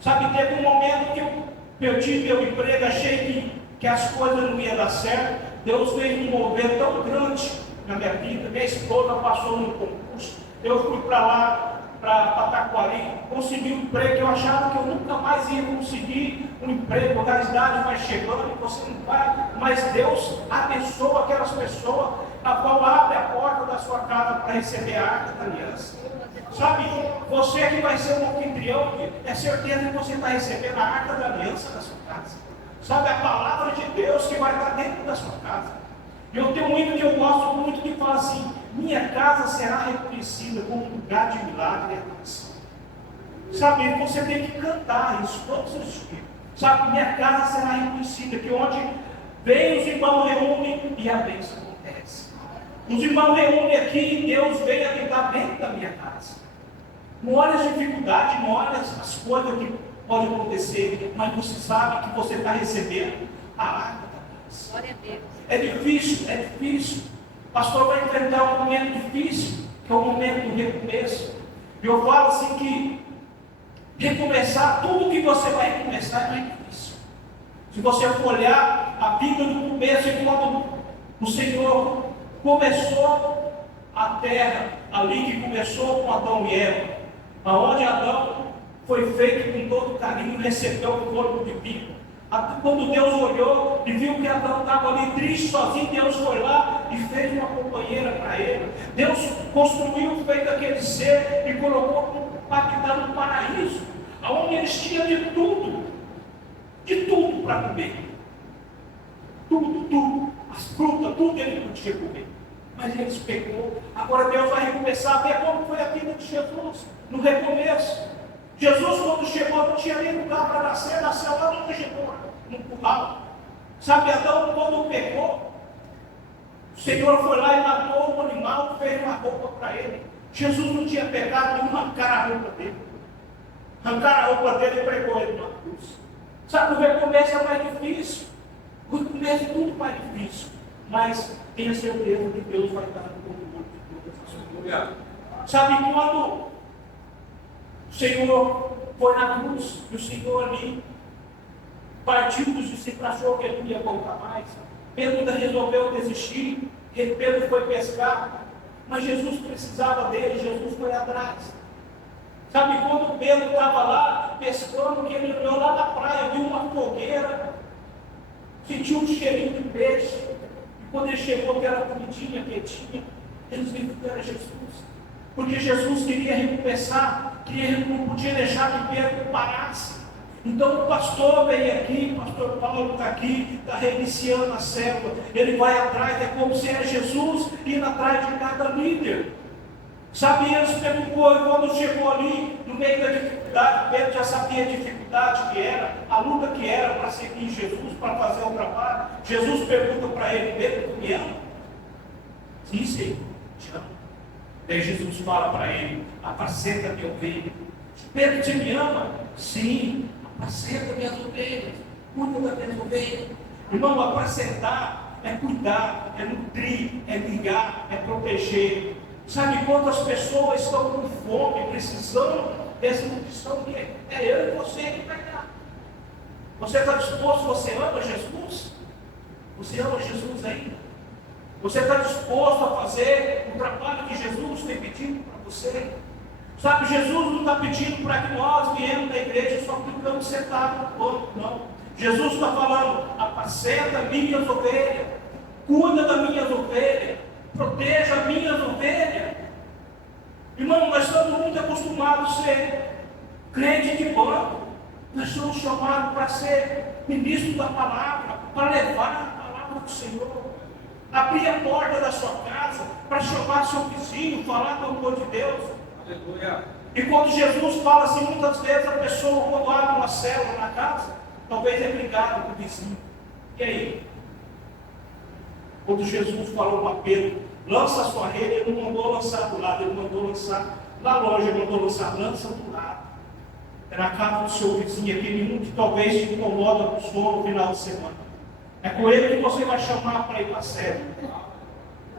Sabe, teve um momento que eu perdi meu emprego, achei que as coisas não iam dar certo. Deus fez um mover tão grande na minha vida. Minha esposa passou no concurso. Eu fui para lá, para Taquari, consegui um emprego. Eu achava que eu nunca mais ia conseguir um emprego. A idade vai chegando e você não vai. Mas Deus abençoa aquelas pessoas a qual abre a porta da sua casa para receber a arca da aliança. Sabe, você que vai ser um anfitrião, é certeza que você está recebendo a arca da aliança da sua casa. Sabe, a palavra de Deus que vai estar dentro da sua casa. Eu tenho um hino que eu gosto muito que fala assim: minha casa será reconhecida como um lugar de milagre e adoração. Sabe, você tem que cantar isso todos os dias. Sabe, minha casa será reconhecida, que onde vem os irmãos reúnem e a bênção acontece. Os irmãos reúnem aqui e Deus vem habitar dentro da minha casa. Não olha as dificuldades, não olha as coisas que podem acontecer, mas você sabe que você está recebendo a arca da aliança. Glória a Deus. É difícil. O pastor vai enfrentar um momento difícil, que é o momento do recomeço. E eu falo assim que recomeçar, tudo que você vai recomeçar não é difícil. Se você for olhar a vida do começo, é quando o Senhor começou a terra, ali que começou com Adão e Eva, aonde Adão foi feito com todo carinho, recebeu o corpo de vida. Quando Deus olhou e viu que Adão estava ali triste, sozinho, Deus foi lá e fez uma companheira para ele. Deus construiu, fez aquele ser e colocou para habitar no paraíso, onde eles tinham de tudo para comer. Tudo, as frutas, tudo ele podia comer. Mas eles pecou. Agora Deus vai recomeçar a ver como foi a vida de Jesus. no recomeço. Jesus, quando chegou, não tinha nem lugar para nascer lá no Egito, no curral. Sabe, Adão, quando pecou, o Senhor foi lá e matou um animal, fez uma roupa para ele. Jesus não tinha pecado nenhum, arrancar a roupa dele. Arrancar a roupa dele e pregou ele na cruz. Sabe, o recomeço é mais difícil. O recomeço é tudo mais difícil. Mas tenha certeza que Deus vai dar no controle de todas as coisas. Sabe, quando o Senhor foi na cruz, e o Senhor ali partiu dos discípulos, achou que ele não ia voltar mais. Pedro resolveu desistir, Pedro foi pescar, mas Jesus precisava dele, Jesus foi atrás. Sabe, quando Pedro estava lá pescando, que ele olhou lá na praia, viu uma fogueira, sentiu um cheirinho de peixe, e quando ele chegou, que era comidinha, quietinha, eles viram que era Jesus. Porque Jesus queria recomeçar, não podia deixar que Pedro parasse. Então o pastor veio aqui, o pastor Paulo está aqui, está reiniciando a célula. Ele vai atrás, é como se era Jesus indo atrás de cada líder. Sabe, eles perguntou, e quando chegou ali, no meio da dificuldade, Pedro já sabia a dificuldade que era, a luta que era para seguir Jesus, para fazer o trabalho. Jesus pergunta para ele: Pedro, tu me ama? Sim, Senhor, te amo. Daí Jesus fala para ele: apacenta minha ovelha. Pedro, você me ama? Sim, apacenta minhas ovelhas, cuida das minhas ovelhas. Irmão, apacentar é cuidar, é nutrir, é ligar, é proteger. Sabe quantas pessoas estão com fome, precisando dessa nutrição que é eu e você que vai dar? Você está disposto? Você ama Jesus? Você ama Jesus ainda? Você está disposto a fazer o trabalho que Jesus tem pedido para você? Sabe, Jesus não está pedindo para que nós viemos da igreja e só ficamos sentados no corpo, não. Jesus está falando: apacenta minhas ovelhas, cuida das minhas ovelhas, proteja as minhas ovelhas. Irmão, nós estamos muito acostumados a ser crente de banco. Nós somos chamados para ser ministro da palavra, para levar a palavra do Senhor. Abrir a porta da sua casa para chamar seu vizinho, falar do amor de Deus. Aleluia. E quando Jesus fala assim, muitas vezes a pessoa, quando abre uma célula na casa, talvez é brigado com o vizinho. E aí? Quando Jesus falou para Pedro: lança a sua rede, ele não mandou lançar do lado, ele mandou lançar na loja, ele mandou lançar, lança do lado. É na casa do seu vizinho, aquele um que talvez te incomoda com o sono no final de semana. É com ele que você vai chamar para ir para a célula.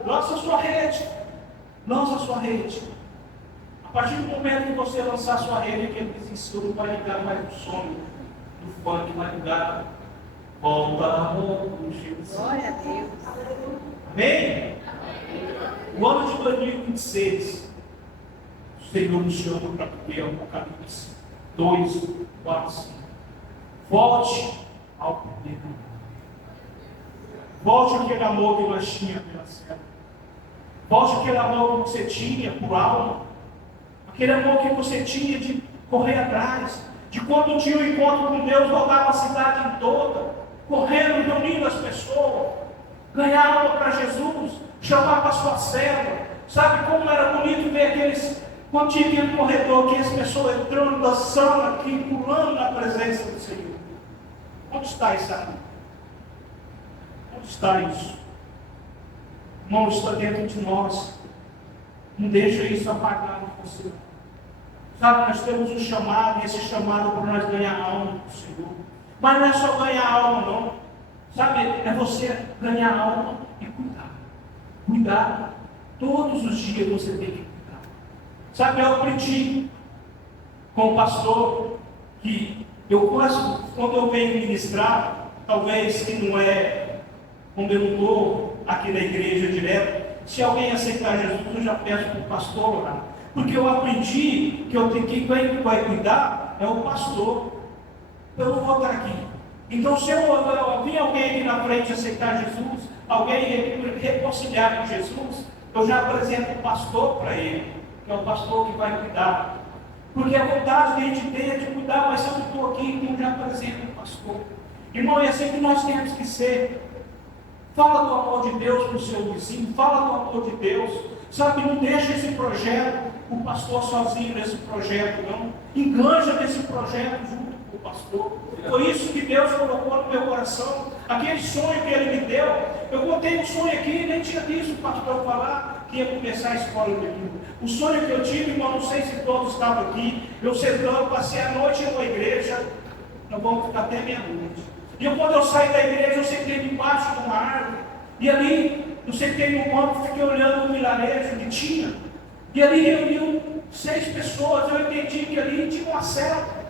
Lança a sua rede. Lança a sua rede. A partir do momento que você lançar a sua rede, aquele vizinho seu não vai ligar mais no sono do funk, vai ligar. Volta a Jesus. Glória a Deus. Amém? O ano de 2026, o Senhor nos chama para viver Apocalipse 2, 4, 5. Volte ao primeiro amor. Volte aquele amor que nós tínhamos pela célula. Volte aquele amor que você tinha por alma. Aquele amor que você tinha de correr atrás. De quando tinha um encontro com Deus, rodava a cidade toda, correndo, reunindo as pessoas, ganhar alma para Jesus, chamar para a sua célula. Sabe como era bonito ver aqueles, quando tinha aquele corredor, que as pessoas entrando, dançando aqui, pulando na presença do Senhor. Onde está isso aqui? Onde está isso? Irmão, está dentro de nós. Não deixa isso apagar em você. Sabe, nós temos um chamado, e esse chamado para nós ganhar alma do Senhor. Mas não é só ganhar alma, não. Sabe, é você ganhar alma e cuidar. Cuidar. Todos os dias você tem que cuidar. Sabe, eu aprendi com o pastor que eu gosto, quando eu venho ministrar, talvez que não é, quando eu não estou aqui na igreja direto, se alguém aceitar Jesus, eu já peço para o pastor orar. Porque eu aprendi que quem vai cuidar é o pastor. Eu não vou estar aqui. Então, se eu vir alguém aqui na frente aceitar Jesus, alguém reconciliar com Jesus, eu já apresento o pastor para ele, que é o pastor que vai cuidar. Porque a vontade que a gente tem é de cuidar, mas se eu não estou aqui, então já apresento o pastor. Irmão, é assim que nós temos que ser. Fala do amor de Deus para o seu vizinho, fala do amor de Deus. Sabe, não deixa esse projeto, o pastor sozinho nesse projeto, não. Enganja nesse projeto junto com o pastor. Foi isso que Deus colocou no meu coração. Aquele sonho que Ele me deu. Eu contei um sonho aqui, nem tinha visto o pastor falar que ia começar a escola de livro. O sonho que eu tive, irmão, não sei se todos estavam aqui. Eu sentando, passei a noite em uma igreja. Nós vamos ficar até meia-noite. E quando eu saí da igreja, eu sentei debaixo de uma árvore. E ali, eu sentei no banco, fiquei olhando o vilarejo que tinha. E ali reuniu 6 pessoas. Eu entendi que ali tinha uma célula.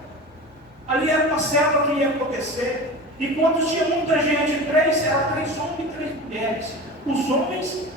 Ali era uma célula que ia acontecer. E quando tinha muita gente, 3 homens e 3 mulheres. Os homens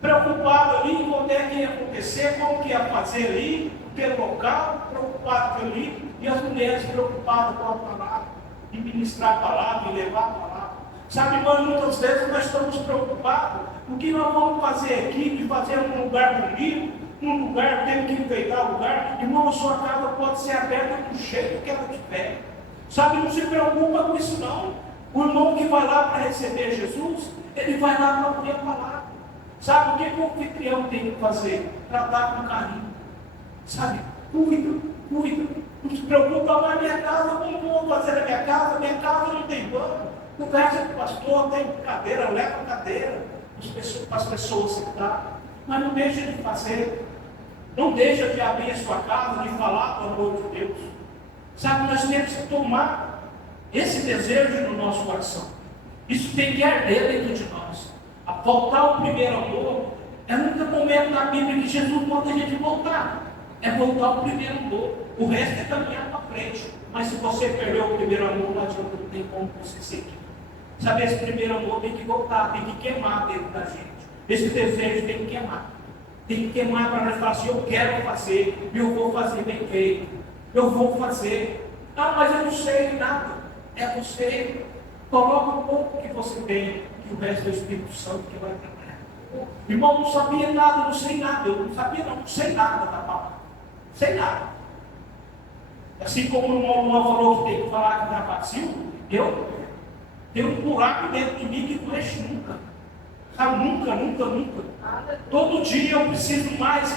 preocupados ali em quando é que ia acontecer, como que ia fazer ali, pelo local, preocupados pelo ali. E as mulheres preocupadas com a palavra, em ministrar a palavra, em levar a palavra. Sabe, irmão, muitas vezes nós estamos preocupados com o que nós vamos fazer aqui, de fazer um lugar bonito, um lugar, temos que enfeitar o lugar. Irmão, a sua casa pode ser aberta do jeito que ela tiver. Sabe, não se preocupa com isso não. O irmão que vai lá para receber Jesus, ele vai lá para ouvir a palavra. Sabe o que o anfitrião tem que fazer? Tratar com carinho. Sabe, cuida. Não se preocupa, mas minha casa, como vou fazer na minha casa? Minha casa não tem banco. Conversa com o pastor, tem cadeira, leva a cadeira para as pessoas sentar. Mas não deixa de fazer. Não deixa de abrir a sua casa, de falar do amor de Deus. Sabe, nós temos que tomar esse desejo no nosso coração. Isso tem que arder dentro de nós. A voltar o primeiro amor é o único momento na Bíblia que Jesus manda a gente voltar. É voltar ao primeiro amor. O resto é caminhar para frente. Mas se você perdeu o primeiro amor, não adianta, não tem como você seguir. Sabe, esse primeiro amor tem que voltar, tem que queimar dentro da gente. Esse desejo tem que queimar. Tem que queimar para nós falar assim, eu quero fazer, eu vou fazer bem feito. Eu vou fazer. Ah, mas eu não sei nada. É você. Coloca um pouco que você tem, que o resto é o Espírito Santo que vai trabalhar. Irmão, não sabia nada, não sei nada. Eu não sabia, não sei nada da palavra. Sei nada. Assim como o irmão Luan falou que tem que falar que está vazio, eu tenho um buraco dentro de mim que não enche nunca. Sabe, nunca. Todo dia eu preciso mais.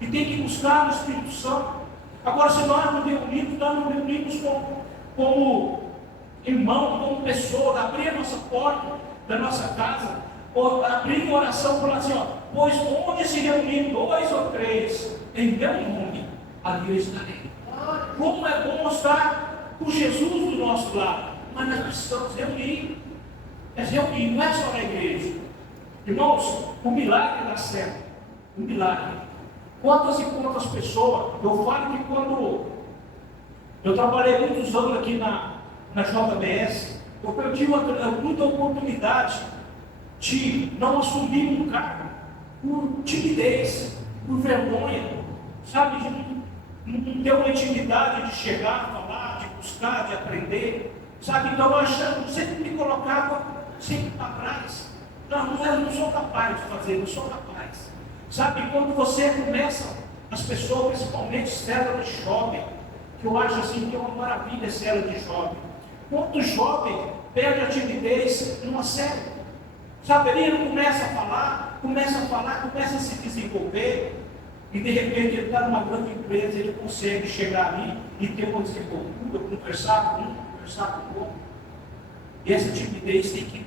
E tem que buscar no Espírito Santo. Agora, se nós nos reunimos como irmão, como pessoa, abrir a nossa porta da nossa casa, ou abrir em oração, falar assim, ó, pois onde se reunir 2 ou 3 em meu nome, ali eu estarei. Como é bom estar com Jesus do nosso lado, mas nós precisamos reunir. Não é só na igreja. Irmãos, o milagre da célula, o milagre. Quantas e quantas pessoas, eu falo que quando eu trabalhei muitos anos aqui na JBS, eu perdi muita oportunidade de não assumir um cargo por timidez, por vergonha, sabe, de não ter uma intimidade de chegar, falar, de buscar, de aprender, sabe, então eu sempre me colocava sempre para trás. Não, eu não sou capaz de fazer, não sou capaz. Sabe, quando você começa, as pessoas, principalmente célula de jovem, que eu acho assim que é uma maravilha célula de jovem. Quando o jovem perde a timidez numa célula, sabe, ele começa a falar, começa a se desenvolver, e de repente ele está numa grande empresa, ele consegue chegar ali e ter uma desenvoltura, conversar com o outro. E essa timidez tem que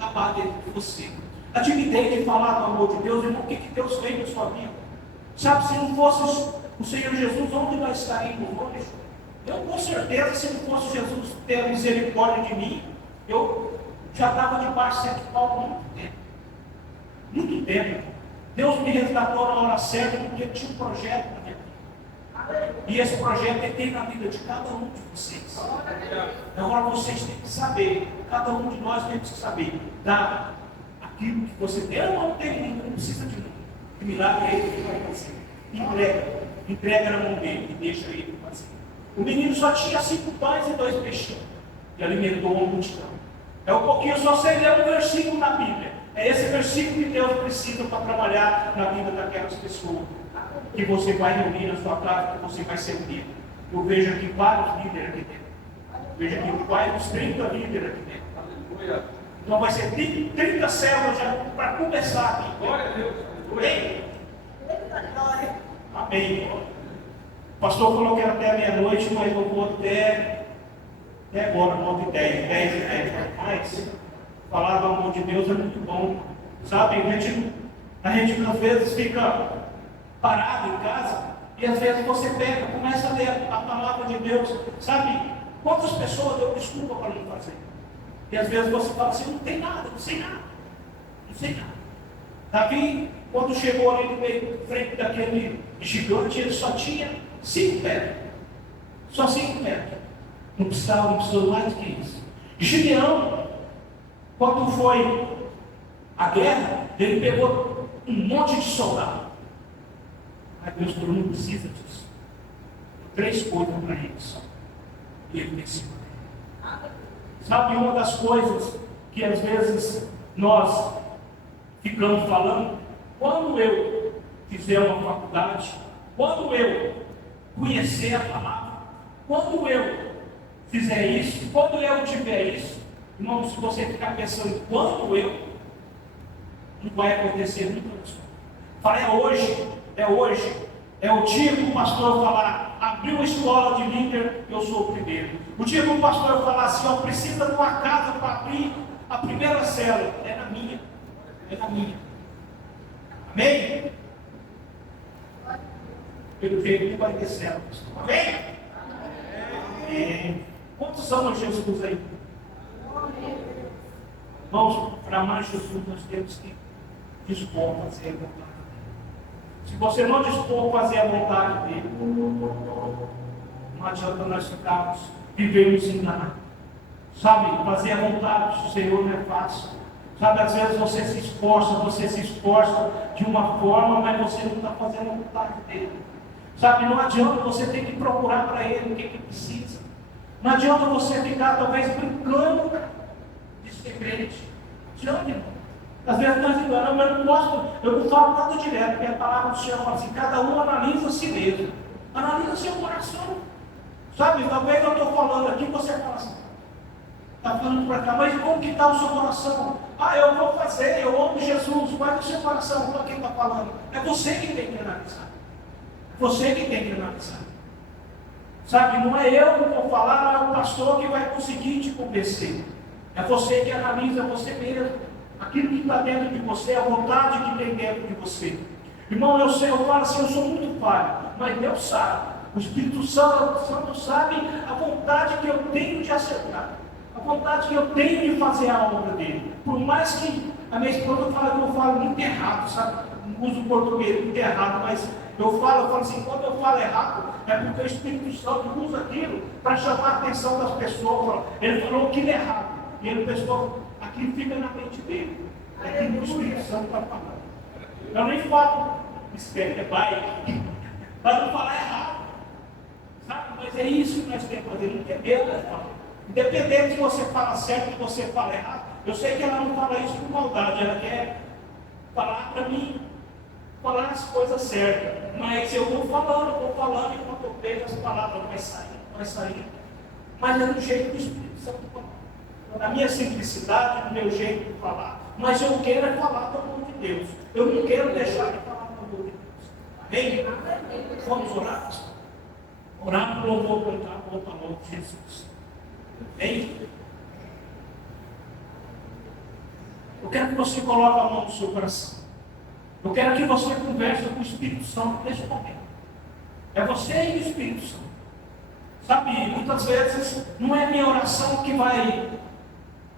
acabar dentro de você. A timidez de falar do amor de Deus, irmão, o que Deus fez na sua vida? Sabe, se não fosse o Senhor Jesus, onde nós estaríamos hoje? Eu com certeza, se não fosse Jesus ter a misericórdia de mim, eu já estava debaixo de pau há muito tempo. Muito tempo. Deus me resgatou na hora certa, porque tinha um projeto na minha vida. E esse projeto ele tem na vida de cada um de vocês. Agora vocês têm que saber, cada um de nós temos que saber, dar aquilo que você tem. Eu não tenho, não precisa de nada. Que milagre é ele que vai fazer? Entrega na mão dele e deixa ele fazer. O menino só tinha 5 pães e 2 peixinhos. E alimentou uma multidão. É um pouquinho, só sei ler um versículo na Bíblia. É esse versículo que Deus precisa para trabalhar na vida daquelas pessoas. Que você vai reunir na sua casa, que você vai servir. Eu vejo aqui vários líderes aqui dentro. Eu vejo aqui vários 30 líderes aqui dentro. Então vai ser 30 células já para começar aqui. Glória a Deus. Amém? Amém. O pastor falou que era até meia-noite, mas eu vou até agora, 9h10, 10h10. Mas falar do amor de Deus é muito bom. Sabe, a gente às vezes fica parado em casa e às vezes você pega, começa a ler a palavra de Deus. Sabe, quantas pessoas deu desculpa para não fazer? E às vezes você fala assim, não tem nada, não sei nada. Não sei nada. Davi, quando chegou ali no meio frente daquele gigante, ele só tinha 5 pedras. Só 5 pedras. Não precisava mais do que isso. Gideão, quando foi a guerra, ele pegou um monte de soldado. Aí Deus falou, não precisa disso. 3 coisas para ele só. E ele venceu. Sabe, uma das coisas que às vezes nós ficamos falando, quando eu fizer uma faculdade, quando eu conhecer a palavra, quando eu fizer isso, quando eu tiver isso, irmão, se você ficar pensando quando eu, não vai acontecer nunca isso. Fala, é hoje, é o dia que o pastor falar, abriu a escola de líder, eu sou o primeiro. O dia que o pastor falar assim, ó, precisa de uma casa para abrir a primeira célula, é na minha. É na minha. Amém? Pelo jeito que vai ter céu. Amém? Quantos amam Jesus aí? Irmãos, para amar Jesus nós temos que dispor a fazer a vontade dele. Se você não dispor a fazer a vontade dele, não adianta nós ficarmos vivemos enganados. Sabe, fazer a vontade do Senhor não é fácil. Sabe, às vezes você se esforça de uma forma, mas você não está fazendo a vontade dele. Sabe, não adianta você ter que procurar para ele o que ele precisa. Não adianta você ficar talvez brincando de ser crente. Não adianta, irmão. Às vezes nós enganamos, mas eu não falo nada direto, porque a palavra do Senhor fala assim, cada um analisa a si mesmo. Analisa seu coração. Sabe, talvez eu estou falando aqui, você fala assim, está falando para cá, mas como que está o seu coração? Ah, eu vou fazer, eu amo Jesus, mas o seu coração, para quem está falando? É você que tem que analisar. Você que tem que analisar. Sabe, não é eu que vou falar, não é o pastor que vai conseguir te convencer. É você que analisa você mesmo. Aquilo que está dentro de você, a vontade que tem dentro de você. Irmão, eu falo assim, eu sou muito falho, mas Deus sabe. O Espírito Santo sabe a vontade que eu tenho de acertar. A vontade que eu tenho de fazer a obra dele. Por mais que a minha esposa fala que eu falo muito errado, sabe? Não uso o português muito errado, mas eu falo assim, quando eu falo errado, é porque o Espírito Santo usa aquilo para chamar a atenção das pessoas. Ele falou aquilo errado. E ele pensou, aquilo fica na mente dele. É aquilo que o Espírito Santo está falando. Eu nem falo, espera, vai, para não falar errado. Sabe? Mas é isso que nós temos que fazer, não tem medo, né? Independente se você fala certo ou você fala errado, eu sei que ela não fala isso por maldade, ela quer falar para mim, falar as coisas certas. Mas eu vou falando, enquanto eu vejo as palavras, vai sair. Mas é do jeito do Espírito Santo falar. Na minha simplicidade, no meu jeito de falar. Mas eu quero é falar do amor de Deus. Eu não quero deixar de falar do amor de Deus. Amém? Vamos orar? Orar para o louvor cantar o amor de Jesus. Amém? Eu quero que você coloque a mão no seu coração. Eu quero que você converse com o Espírito Santo nesse momento. É você e o Espírito Santo. Sabe, muitas vezes não é a minha oração que vai,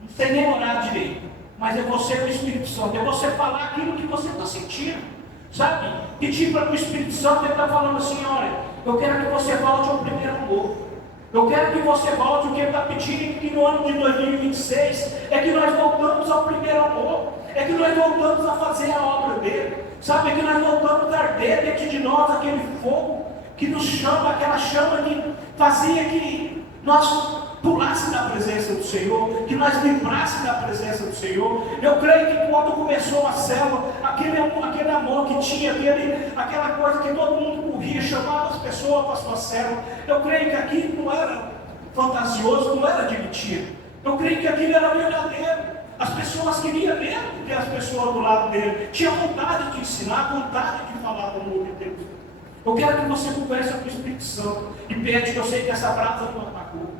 não sei nem orar direito, mas é você e o Espírito Santo. É você falar aquilo que você está sentindo. Sabe? Pedir para o Espírito Santo, ele está falando assim, olha, eu quero que você volte ao primeiro amor. Eu quero que você volte, o que ele está pedindo que no ano de 2026 é que nós voltamos ao primeiro amor, é que nós voltamos a fazer a obra dele, sabe? É que nós voltamos a arder dentro de nós aquele fogo que nos chama, aquela chama que fazia que nós pulasse da presença do Senhor, que nós vibrasse da presença do Senhor. Eu creio que quando começou a célula, aquele amor que tinha, aquela coisa que todo mundo corria, chamava as pessoas para a sua célula, eu creio que aquilo não era fantasioso, não era de mentira. Eu creio que aquilo era verdadeiro. As pessoas pessoas queriam mesmo ter as pessoas do lado dele. Tinha vontade de ensinar, vontade de falar do amor de Deus. Eu quero que você converse com o Espírito Santo e pede, que eu sei que essa brasa não apagou.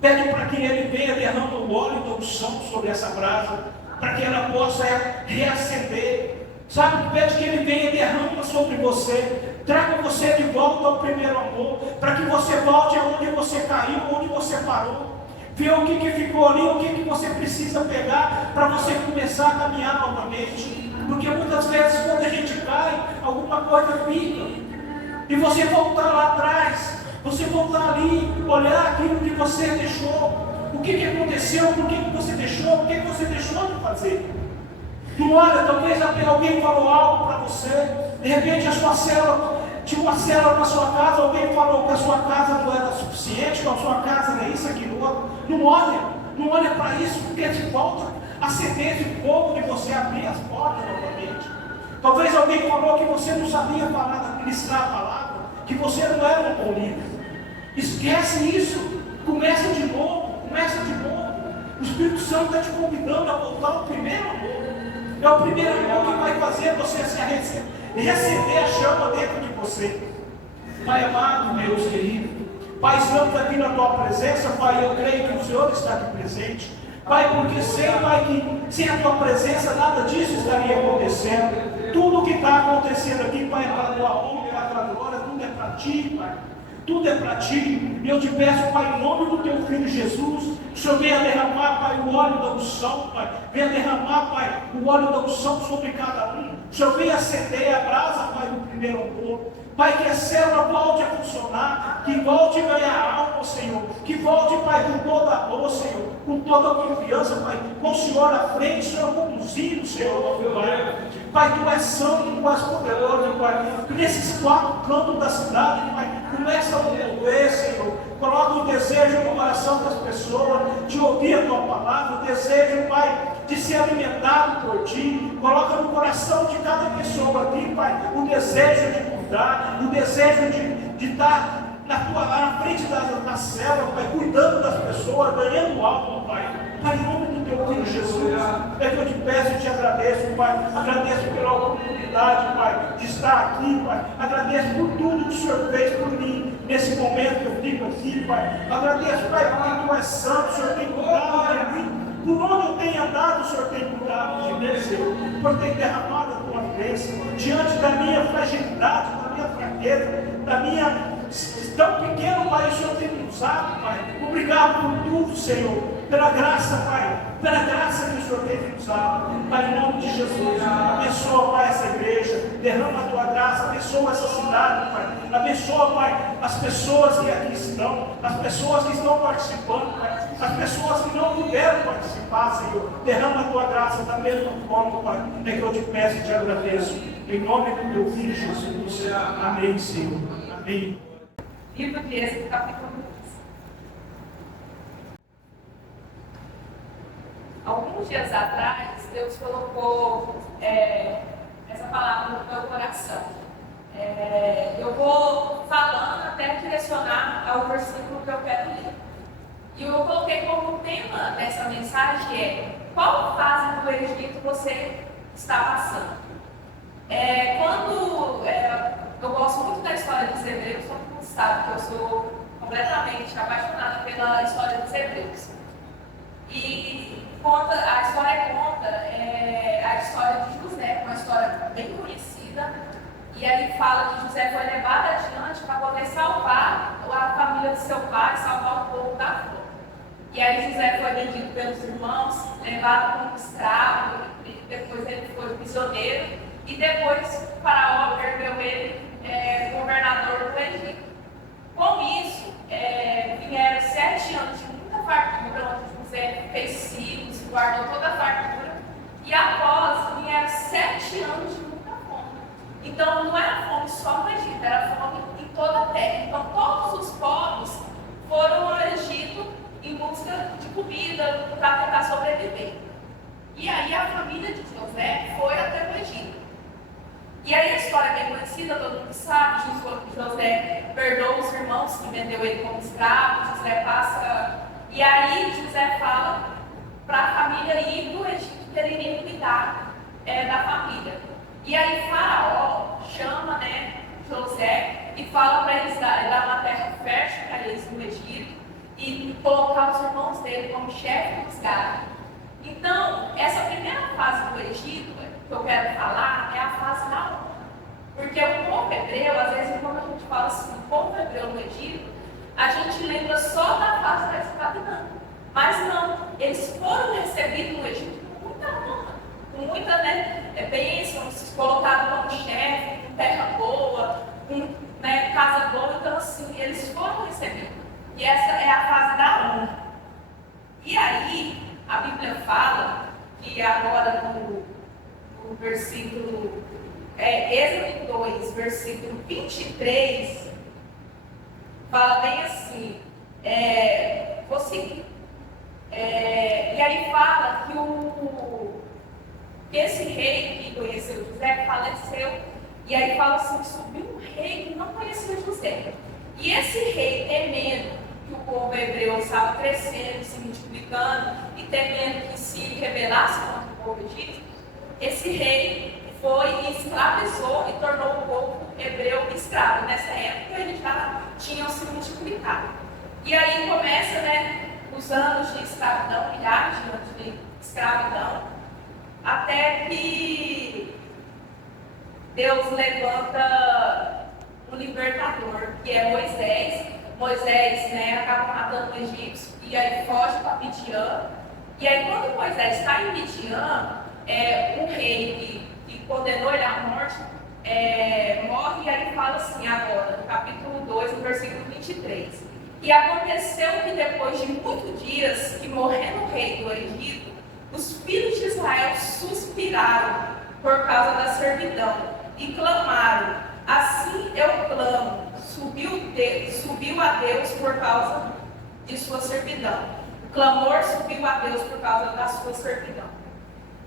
Pede para que ele venha derramar o óleo da unção sobre essa brasa, para que ela possa reacender. Sabe, pede que ele venha e derrama sobre você, traga você de volta ao primeiro amor, para que você volte aonde você caiu, onde você parou. Vê o que ficou ali, o que você precisa pegar para você começar a caminhar novamente. Porque muitas vezes quando a gente cai, alguma coisa fica. E você voltar lá atrás, você voltar ali, olhar aquilo que você deixou. O que aconteceu, por que você deixou, o que você deixou de fazer. Não olha, talvez alguém falou algo para você, de repente a sua célula, tinha uma célula na sua casa, alguém falou que a sua casa não era suficiente, que a sua casa não é isso, aquilo, outro. Não olha para isso, porque te falta acender esse fogo de você abrir as portas novamente. Talvez alguém falou que você não sabia falar, ministrar a palavra, que você não era um bom líder. Esquece isso, começa de novo. O Espírito Santo está te convidando a voltar ao primeiro amor. É o primeiro amor que vai fazer você se reacender a chama dentro de você. Pai amado, Deus querido, Pai, estamos aqui na tua presença, Pai, eu creio que o Senhor está aqui presente. Pai, porque sei, Pai, que sem a tua presença nada disso estaria acontecendo. Tudo que está acontecendo aqui, Pai, é para a tua honra, é para a tua glória, tudo é para ti, Pai. Tudo é para ti. E eu te peço, Pai, em nome do teu Filho Jesus, que o Senhor venha derramar, Pai, o óleo da unção, Pai. Venha derramar, Pai, o óleo da unção sobre cada um. O Senhor venha acender a brasa, Pai, do primeiro amor. Pai, que a célula volte a funcionar, que volte a ganhar alma, Senhor. Que volte, Pai, com toda a amor, Senhor. Com toda a confiança, Pai. Com o Senhor à frente, o Senhor conduzindo, Senhor, meu Pai. Pai, Tu és santo, Tu és poderoso, Pai. Nesses 4 cantos da cidade, Pai, começa a mover, Senhor. Coloca o desejo no coração das pessoas de ouvir a Tua palavra, o desejo, Pai, de ser alimentado por Ti. Coloca no coração de cada pessoa aqui, Pai, o desejo de mudar, o desejo de estar na frente da célula, Pai, cuidando das pessoas, ganhando alma, Pai. Pai, em nome do Teu Filho Jesus, é que eu te peço e te agradeço, Pai. Agradeço pela oportunidade, Pai, de estar aqui, Pai. Agradeço por tudo que o Senhor fez por mim, nesse momento que eu fico aqui, Pai. Agradeço, Pai, porque Tu és santo, o Senhor tem cuidado de mim. Por onde eu tenho andado, o Senhor tem cuidado de mim, Senhor. Por ter derramado a Tua bênção diante da minha fragilidade, da minha fraqueza, da minha... tão pequeno, Pai, o Senhor tem me usado, Pai. Obrigado por tudo, Senhor. Pela graça, Pai. Pela graça que o Senhor tem me usado. Pai, em nome de Jesus. Abençoa, Pai, essa igreja. Derrama a Tua graça. Abençoa essa cidade, Pai. Abençoa, Pai, as pessoas que aqui estão. As pessoas que estão participando, Pai. As pessoas que não puderam participar, Senhor. Derrama a Tua graça da mesma forma, Pai. É que eu te peço e te agradeço. Em nome do Teu Filho Jesus. Amém, Senhor. Amém. Livro de Êxodo, capítulo 2. Alguns dias atrás, Deus colocou essa palavra no meu coração. Eu vou falando até direcionar ao versículo que eu quero ler. E eu coloquei como tema dessa mensagem qual fase do Egito você está passando? Eu gosto muito da história dos Hebreus, todo mundo sabe que eu sou completamente apaixonada pela história dos Hebreus. E a história conta a história de José, uma história bem conhecida. E aí fala que José foi levado adiante para poder salvar a família do seu pai, salvar o povo da fome. E aí José foi vendido pelos irmãos, levado como escravo, depois ele ficou prisioneiro. E depois o faraó ergueu ele governador do Egito. Com isso, vieram 7 anos de muita fartura, onde José fez filhos, guardou toda a fartura. E após, vieram 7 anos de muita fome. Então, não era fome só no Egito, era fome em toda a terra. Então, todos os povos foram ao Egito em busca de comida para tentar sobreviver. E aí, a família de José foi até o Egito. E aí a história é bem conhecida, todo mundo sabe, José perdoa os irmãos que vendeu ele como escravo, José passa... E aí José fala para a família ir do Egito cuidar da família. E aí Faraó chama, né, José e fala para eles dar uma terra fértil para eles no Egito e colocar os irmãos dele como chefe dos gados. Então, essa primeira fase do Egito que eu quero falar é a fase da honra. Porque o povo hebreu, às vezes, quando a gente fala assim, o povo hebreu no Egito, a gente lembra só da fase da escravidão. Mas não, eles foram recebidos no Egito com muita honra, com muita bênçãos, colocados como chefe, com terra boa, com casa boa. Então, assim, eles foram recebidos. E essa é a fase da honra. E aí, a Bíblia fala que agora no versículo Êxodo 2, versículo 23, fala bem assim, e aí fala que esse rei que conheceu José faleceu, e aí fala assim, que subiu um rei que não conhecia José. E esse rei, temendo que o povo hebreu estava crescendo, se multiplicando, e temendo que se rebelasse contra o povo egípcio, esse rei foi e escravizou e tornou o povo hebreu escravo. Nessa época eles já tinham se multiplicado. E aí começa, os anos de escravidão, milhares de anos de escravidão, até que Deus levanta um libertador, que é Moisés. Moisés acaba matando o egípcio e aí foge para Midian. E aí quando Moisés está em Midian, um rei que condenou ele à morte morre, e aí fala assim agora, no capítulo 2, no versículo 23. E aconteceu que depois de muitos dias que morrendo o rei do Egito, os filhos de Israel suspiraram por causa da servidão e clamaram, assim eu clamo, subiu a Deus por causa de sua servidão. O clamor subiu a Deus por causa da sua servidão.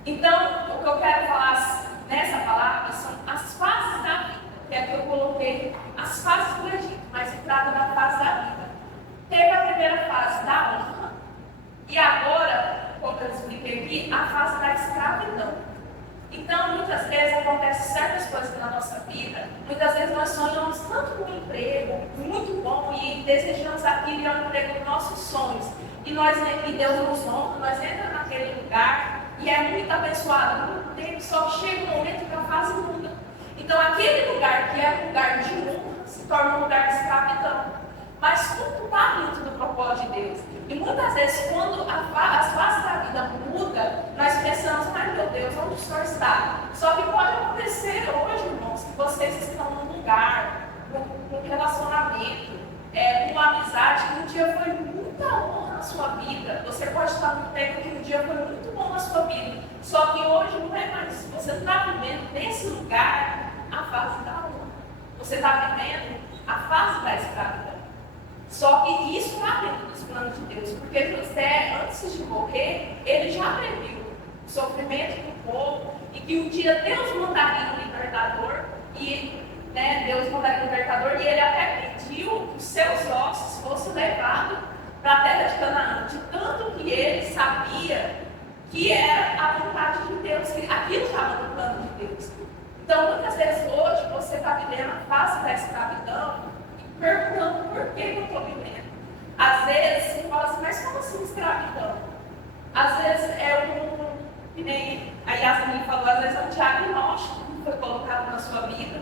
Então, o que eu quero falar nessa palavra são as fases da vida, que é que eu coloquei as fases do Egito, mas se trata da fase da vida. Teve a primeira fase da honra, e agora, como eu expliquei aqui, a fase da escravidão. Então, muitas vezes acontecem certas coisas na nossa vida, muitas vezes nós sonhamos tanto com um emprego muito bom e desejamos aquilo e é um emprego dos nossos sonhos. E Deus nos honra, nós entramos naquele lugar e é muito abençoado, muito tempo, só chega um momento que a fase muda. Então, aquele lugar que é um lugar de honra se torna um lugar de escravidão. Mas tudo está dentro do propósito de Deus. E muitas vezes, quando as fases da vida mudam, nós pensamos, ai meu Deus, onde o Senhor está? Só que pode acontecer hoje, irmãos, que vocês estão num lugar, num relacionamento, numa amizade, que um dia foi muita honra na sua vida. Você pode estar num tempo que um dia foi muito bom na sua vida. Só que hoje não é mais. Você está vivendo nesse lugar a fase da honra. Você está vivendo a fase da escravidão. Só que isso está dentro dos planos de Deus, porque José, antes de morrer, ele já previu o sofrimento do povo e que um dia Deus mandaria um libertador, e Deus mandaria um libertador, e ele até pediu que os seus ossos fossem levados para a terra de Canaã, de tanto que ele sabia que era a vontade de Deus, que aquilo estava no plano de Deus. Então, muitas vezes hoje você está vivendo a fase da escravidão, perguntando por que eu estou vivendo. Às vezes você fala assim, mas como assim escravidão? Às vezes que nem a Yasmin falou, às vezes é um diagnóstico que foi colocado na sua vida,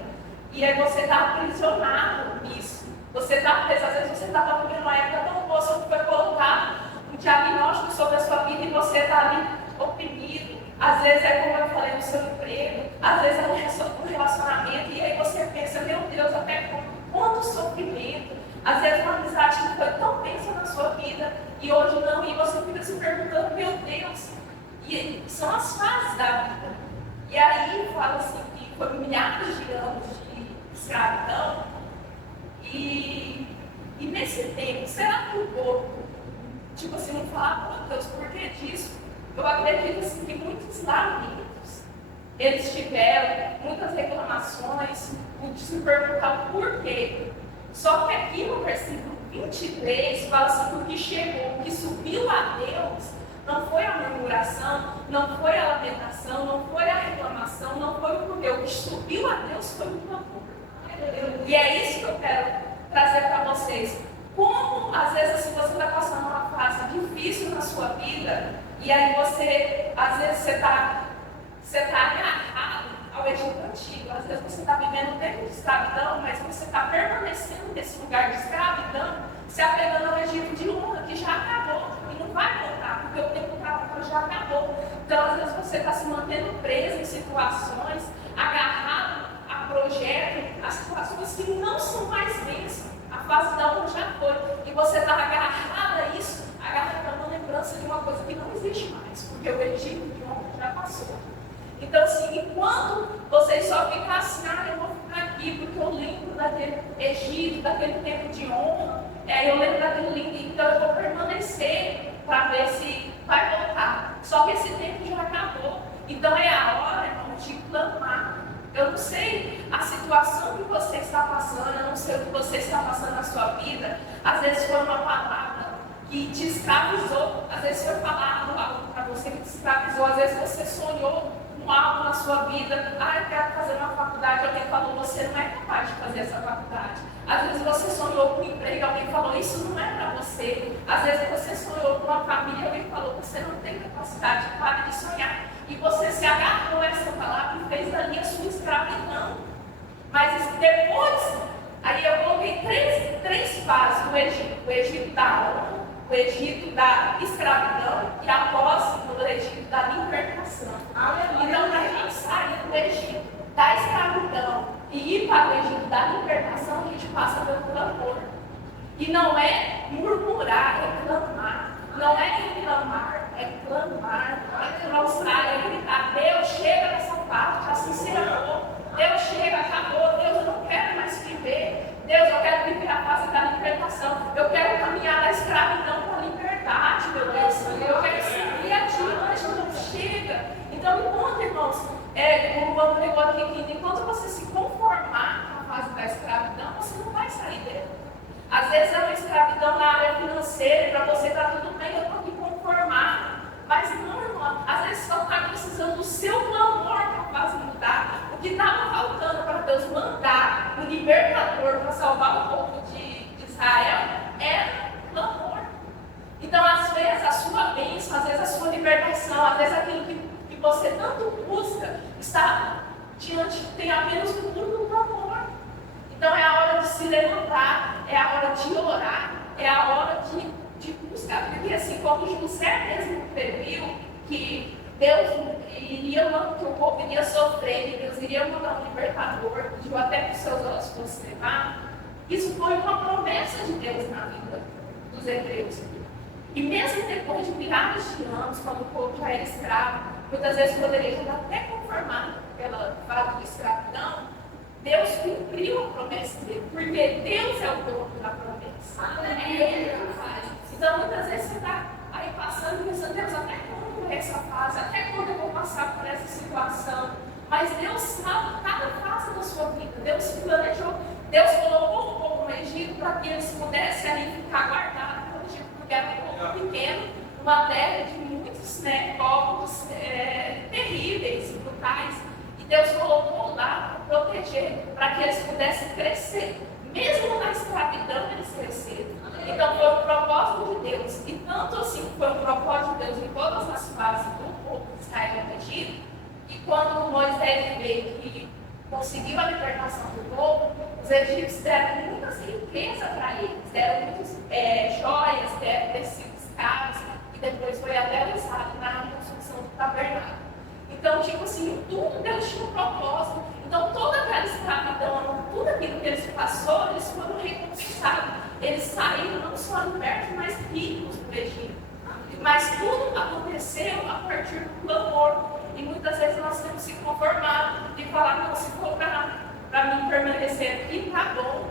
e aí você está aprisionado nisso. Às vezes você estava vivendo uma época tão boa, só que foi colocado um diagnóstico sobre a sua vida e você está ali oprimido. Às vezes é como eu falei no seu emprego, às vezes é um relacionamento, e aí você pensa, meu Deus, até quanto sofrimento, às vezes uma amizade que foi tão bênção na sua vida e hoje não, e você fica se perguntando, meu Deus, e são as fases da vida. E aí fala assim que foi milhares de anos de escravidão, e nesse tempo, será que o povo, não falar, meu Deus, por que disso? Eu acredito assim, que muitos lamentos eles tiveram, muitas reclamações, se perguntar o porquê. Só que aqui no versículo 23 fala assim, porque chegou, que subiu a Deus, não foi a murmuração, não foi a lamentação, não vida, e aí você, às vezes, você está agarrado ao Egito antigo. Às vezes você está vivendo um tempo de escravidão, mas você está permanecendo nesse lugar de escravidão, se apegando ao Egito de honra, que já acabou e não vai voltar, porque o tempo já acabou. Então, às vezes você está se mantendo preso em situações, agarrado a projetos, a situações que não são mais bênçãos. A fase da honra já foi. E você está agarrado a isso, agarrado a uma lembrança de uma coisa que não existe mais, porque o Egito de honra já passou. Então, assim, enquanto vocês só ficam assim, eu vou ficar aqui, porque eu lembro daquele Egito, daquele tempo de honra, eu lembro daquele lindo, então eu vou permanecer para ver se vai voltar. Só que esse tempo já acabou. Então é a hora, irmão, de clamar. Eu não sei a situação que você está passando, eu não sei o que você está passando na sua vida. Às vezes foi uma palavra que te escravizou, às vezes foi falado algo para você que te escravizou, às vezes você sonhou com algo na sua vida. Eu quero fazer uma faculdade, alguém falou, você não é capaz de fazer essa faculdade. Às vezes você sonhou com um emprego, alguém falou, isso não é para você. Às vezes você sonhou com uma família, alguém falou, você não tem capacidade, pare de sonhar. E você se agarrou a essa palavra e fez dali a sua escravidão. Mas depois, aí eu coloquei três fases do Egito. O Egito da honra, o Egito da escravidão e após o Egito da libertação. Então, para a gente sair do Egito da escravidão e ir para o Egito da libertação, a gente passa pelo clamor. E não é murmurar, é clamar. Não é reclamar, é clamar, é claustrar, é gritar. Deus, chega nessa parte, assim se acabou. Deus, chega, acabou. Deus, eu não quero mais viver. Deus, eu quero viver a fase da libertação. Eu quero caminhar da escravidão para a liberdade, meu Deus. Eu quero seguir adiante, então chega. Então, enquanto, irmãos, como o Bruno pegou aqui, que enquanto você se conformar com a fase da escravidão, você não vai sair dela. Às vezes é uma escravidão na área financeira, para você está tudo bem, eu estou aqui conformado. Mas não, irmão, às vezes só está precisando do seu clamor para fazer mudar. O que estava faltando para Deus mandar o libertador para salvar o povo de Israel era clamor. Então, às vezes, a sua bênção, às vezes a sua libertação, às vezes aquilo que você tanto busca, está diante, tem apenas o puro do clamor. Então é a hora de se levantar, é a hora de orar, é a hora de buscar. Porque assim, como José mesmo previu que Deus iria, que o povo iria sofrer, que Deus iria mandar um libertador, pediu até que os seus olhos fossem levados, isso foi uma promessa de Deus na vida dos hebreus. E mesmo depois de milhares de anos, quando o povo já era escravo, muitas vezes poderia já estar até conformado pela fase de escravidão, Deus cumpriu a promessa dele, porque Deus é o dono da promessa. É Ele que faz. Então, muitas vezes você está aí passando e pensando, Deus, até quando é essa fase? Até quando eu vou passar por essa situação? Mas Deus sabe cada fase da sua vida. Deus planejou. Deus colocou o povo no Egito para que eles pudessem ali ficar guardados no Egito, porque era um povo pequeno, uma terra de muitos povos terríveis, brutais. Deus colocou lá para proteger, para que eles pudessem crescer. Mesmo na escravidão, eles cresceram. Então, foi o propósito de Deus. E tanto assim foi o propósito de Deus em todas as fases do povo de Israel no Egito. E quando Moisés veio e conseguiu a libertação do povo, os egípcios deram muitas riquezas para eles. Deram muitas joias, deram tecidos caros. E depois foi até usado na construção do tabernáculo. Então, tipo assim, tudo Deus tinha um propósito. Então, toda aquela escravidão, tudo aquilo que eles passaram, eles foram recompensados. Eles saíram não só libertos, mas ricos do Egito. Mas tudo aconteceu a partir do clamor. E muitas vezes nós temos se conformado e falar, não, se for para mim permanecer aqui, tá bom.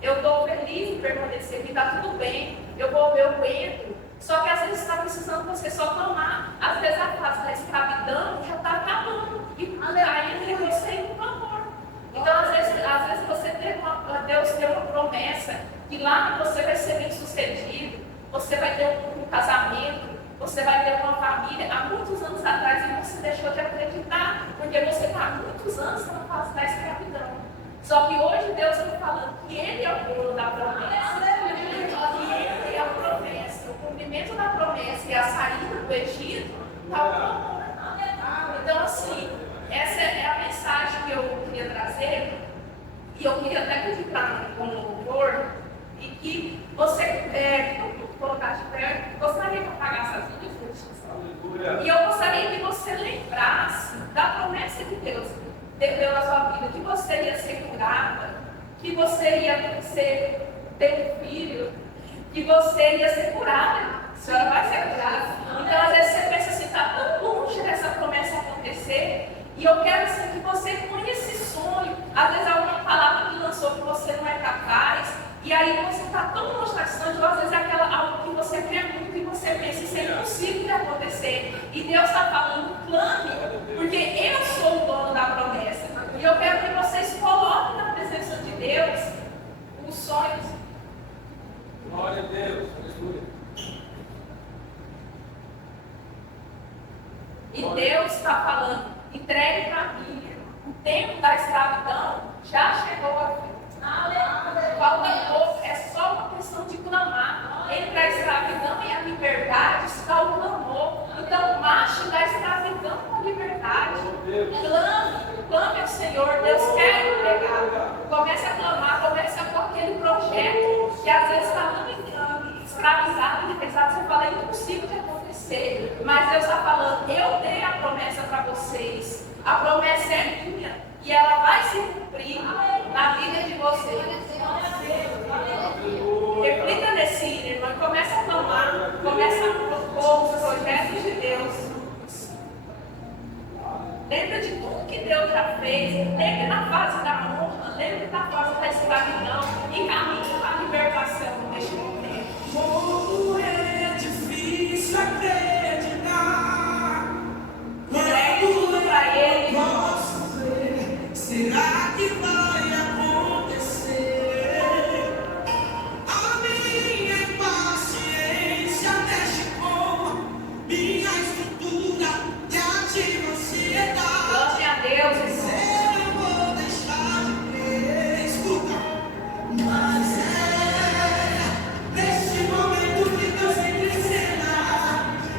Eu estou feliz em permanecer aqui, tá tudo bem. Eu vou ver o entro. Só que às vezes está precisando você só clamar. Às vezes a fase da escravidão já está acabando. E ainda você ir no amor. Então, às vezes você Deus deu uma promessa que lá você vai ser bem sucedido, você vai ter um casamento, você vai ter uma família há muitos anos atrás e você deixou de acreditar, porque você está há muitos anos na fase da escravidão. Só que hoje Deus está falando que Ele é o dono da promessa. Que Ele é a promessa. cumprimento da promessa e a saída do Egito, está o clamor. Então, assim, essa é a mensagem que eu queria trazer, e eu queria até pedir para o louvor, e que você, colocar de pé, gostaria que eu apagasse as luzes, e eu gostaria que você lembrasse da promessa que Deus deu na sua vida, que você ia ser curada, que você ia ter um filho, que você ia ser curada. A senhora vai ser curada. Então, às vezes você pensa assim, está tão longe dessa promessa acontecer, e eu quero assim, que você ponha esse sonho. Às vezes alguma palavra que lançou que você não é capaz, e aí você está tão longe da distância, ou às vezes é algo que você quer muito e você pensa, isso é impossível de acontecer. E Deus está falando, clame, porque eu sou o dono da promessa. E eu quero que vocês coloquem na presença de Deus os sonhos. Glória a Deus, aleluia. E Deus está falando, entregue para mim. O tempo da escravidão já chegou. Falta pouco, é só uma questão de clamar. Entre a escravidão e a liberdade está o clamor. Então, marche da escravidão para a liberdade. Clame ao Senhor, Deus quer entregar. Comece a clamar, comece a pôr aquele projeto que às vezes está muito escravizado, pesado. Você fala, é impossível de acontecer. Mas Deus está falando, eu dei a promessa para vocês. A promessa é minha e ela vai se cumprir na vida de vocês. Reflita nesse, irmão, e comece a clamar, comece a propor os projetos de Deus. Lembra de tudo que Deus já fez, lembra na fase da honra, lembra na fase da escravidão e caminhe para a libertação neste momento. Como é difícil acreditar. Entregue tudo para Ele. Posso ver, será que vai acontecer? A minha impaciência mexe com minha estrutura e ativa ansiedade. Clame a Deus. Eu vou deixar de crer, escuta, mas neste momento que Deus entra em cena,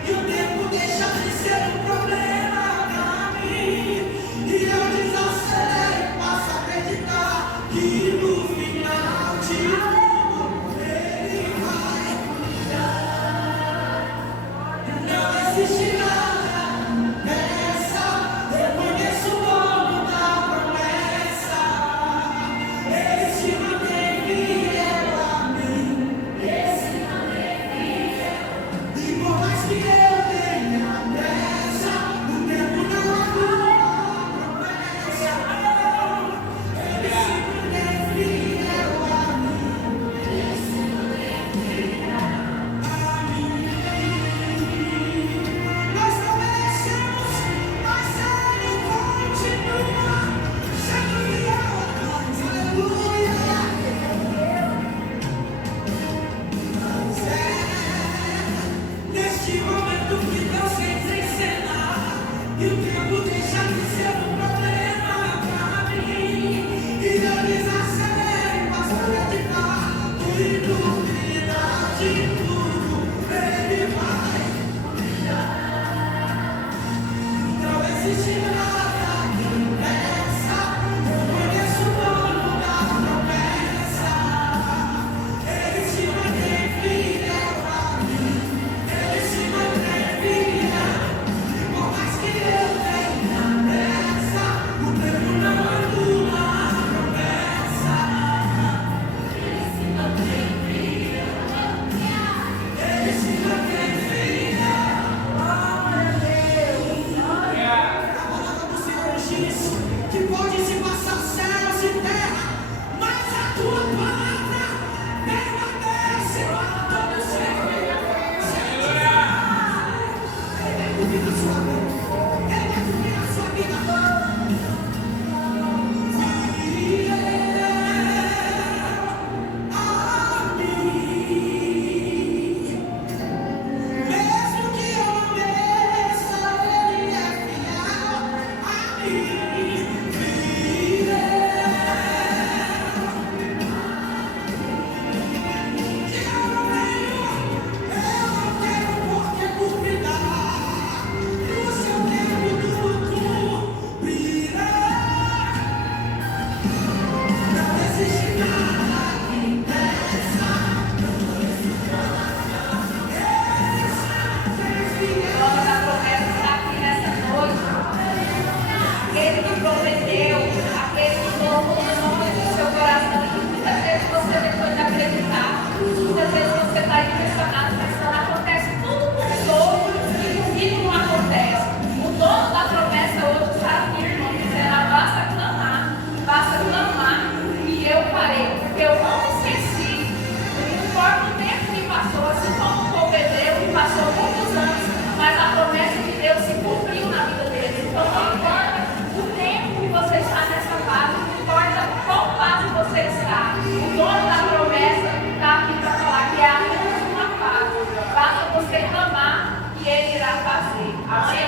e o tempo deixa de ser um problema pra mim, e eu desacelero e passo a acreditar que no final de tudo Ele vai cuidar. Não existe nada nessa, eu conheço o dono da promessa, Ele se mantém fiel a mim. E por mais que eu tenha pressa, o tempo não atua a promessa. Ele se mantém fiel a mim. Nós conhecemos, mas Ele continua sendo fiel a nós. Aleluia. Neste momento que Deus entra em cena, e o tempo deixa de ser um problema pra mim, e eu desacelero e passo a acreditar que no final de tudo Ele vai cuidar. Não existe nada que impeça, eu conheço o dono da promessa, Ele se mantém fiel a mim. Ele se mantém fiel, e por mais que eu tenha pressa, o tempo não anula a promessa. Ele se mantém fiel, Ele se mantém fiel. Glória a Deus. A palavra do Senhor diz que pode se passar céus e terra, mas a tua palavra permanece para todo sempre. Ele vai cumprir a sua vida. Ele vai cumprir a sua vida. Fiel a mim. Mesmo que eu não mereça, Ele é fiel a mim. Fiel. Que eu não tenho, eu não Amém.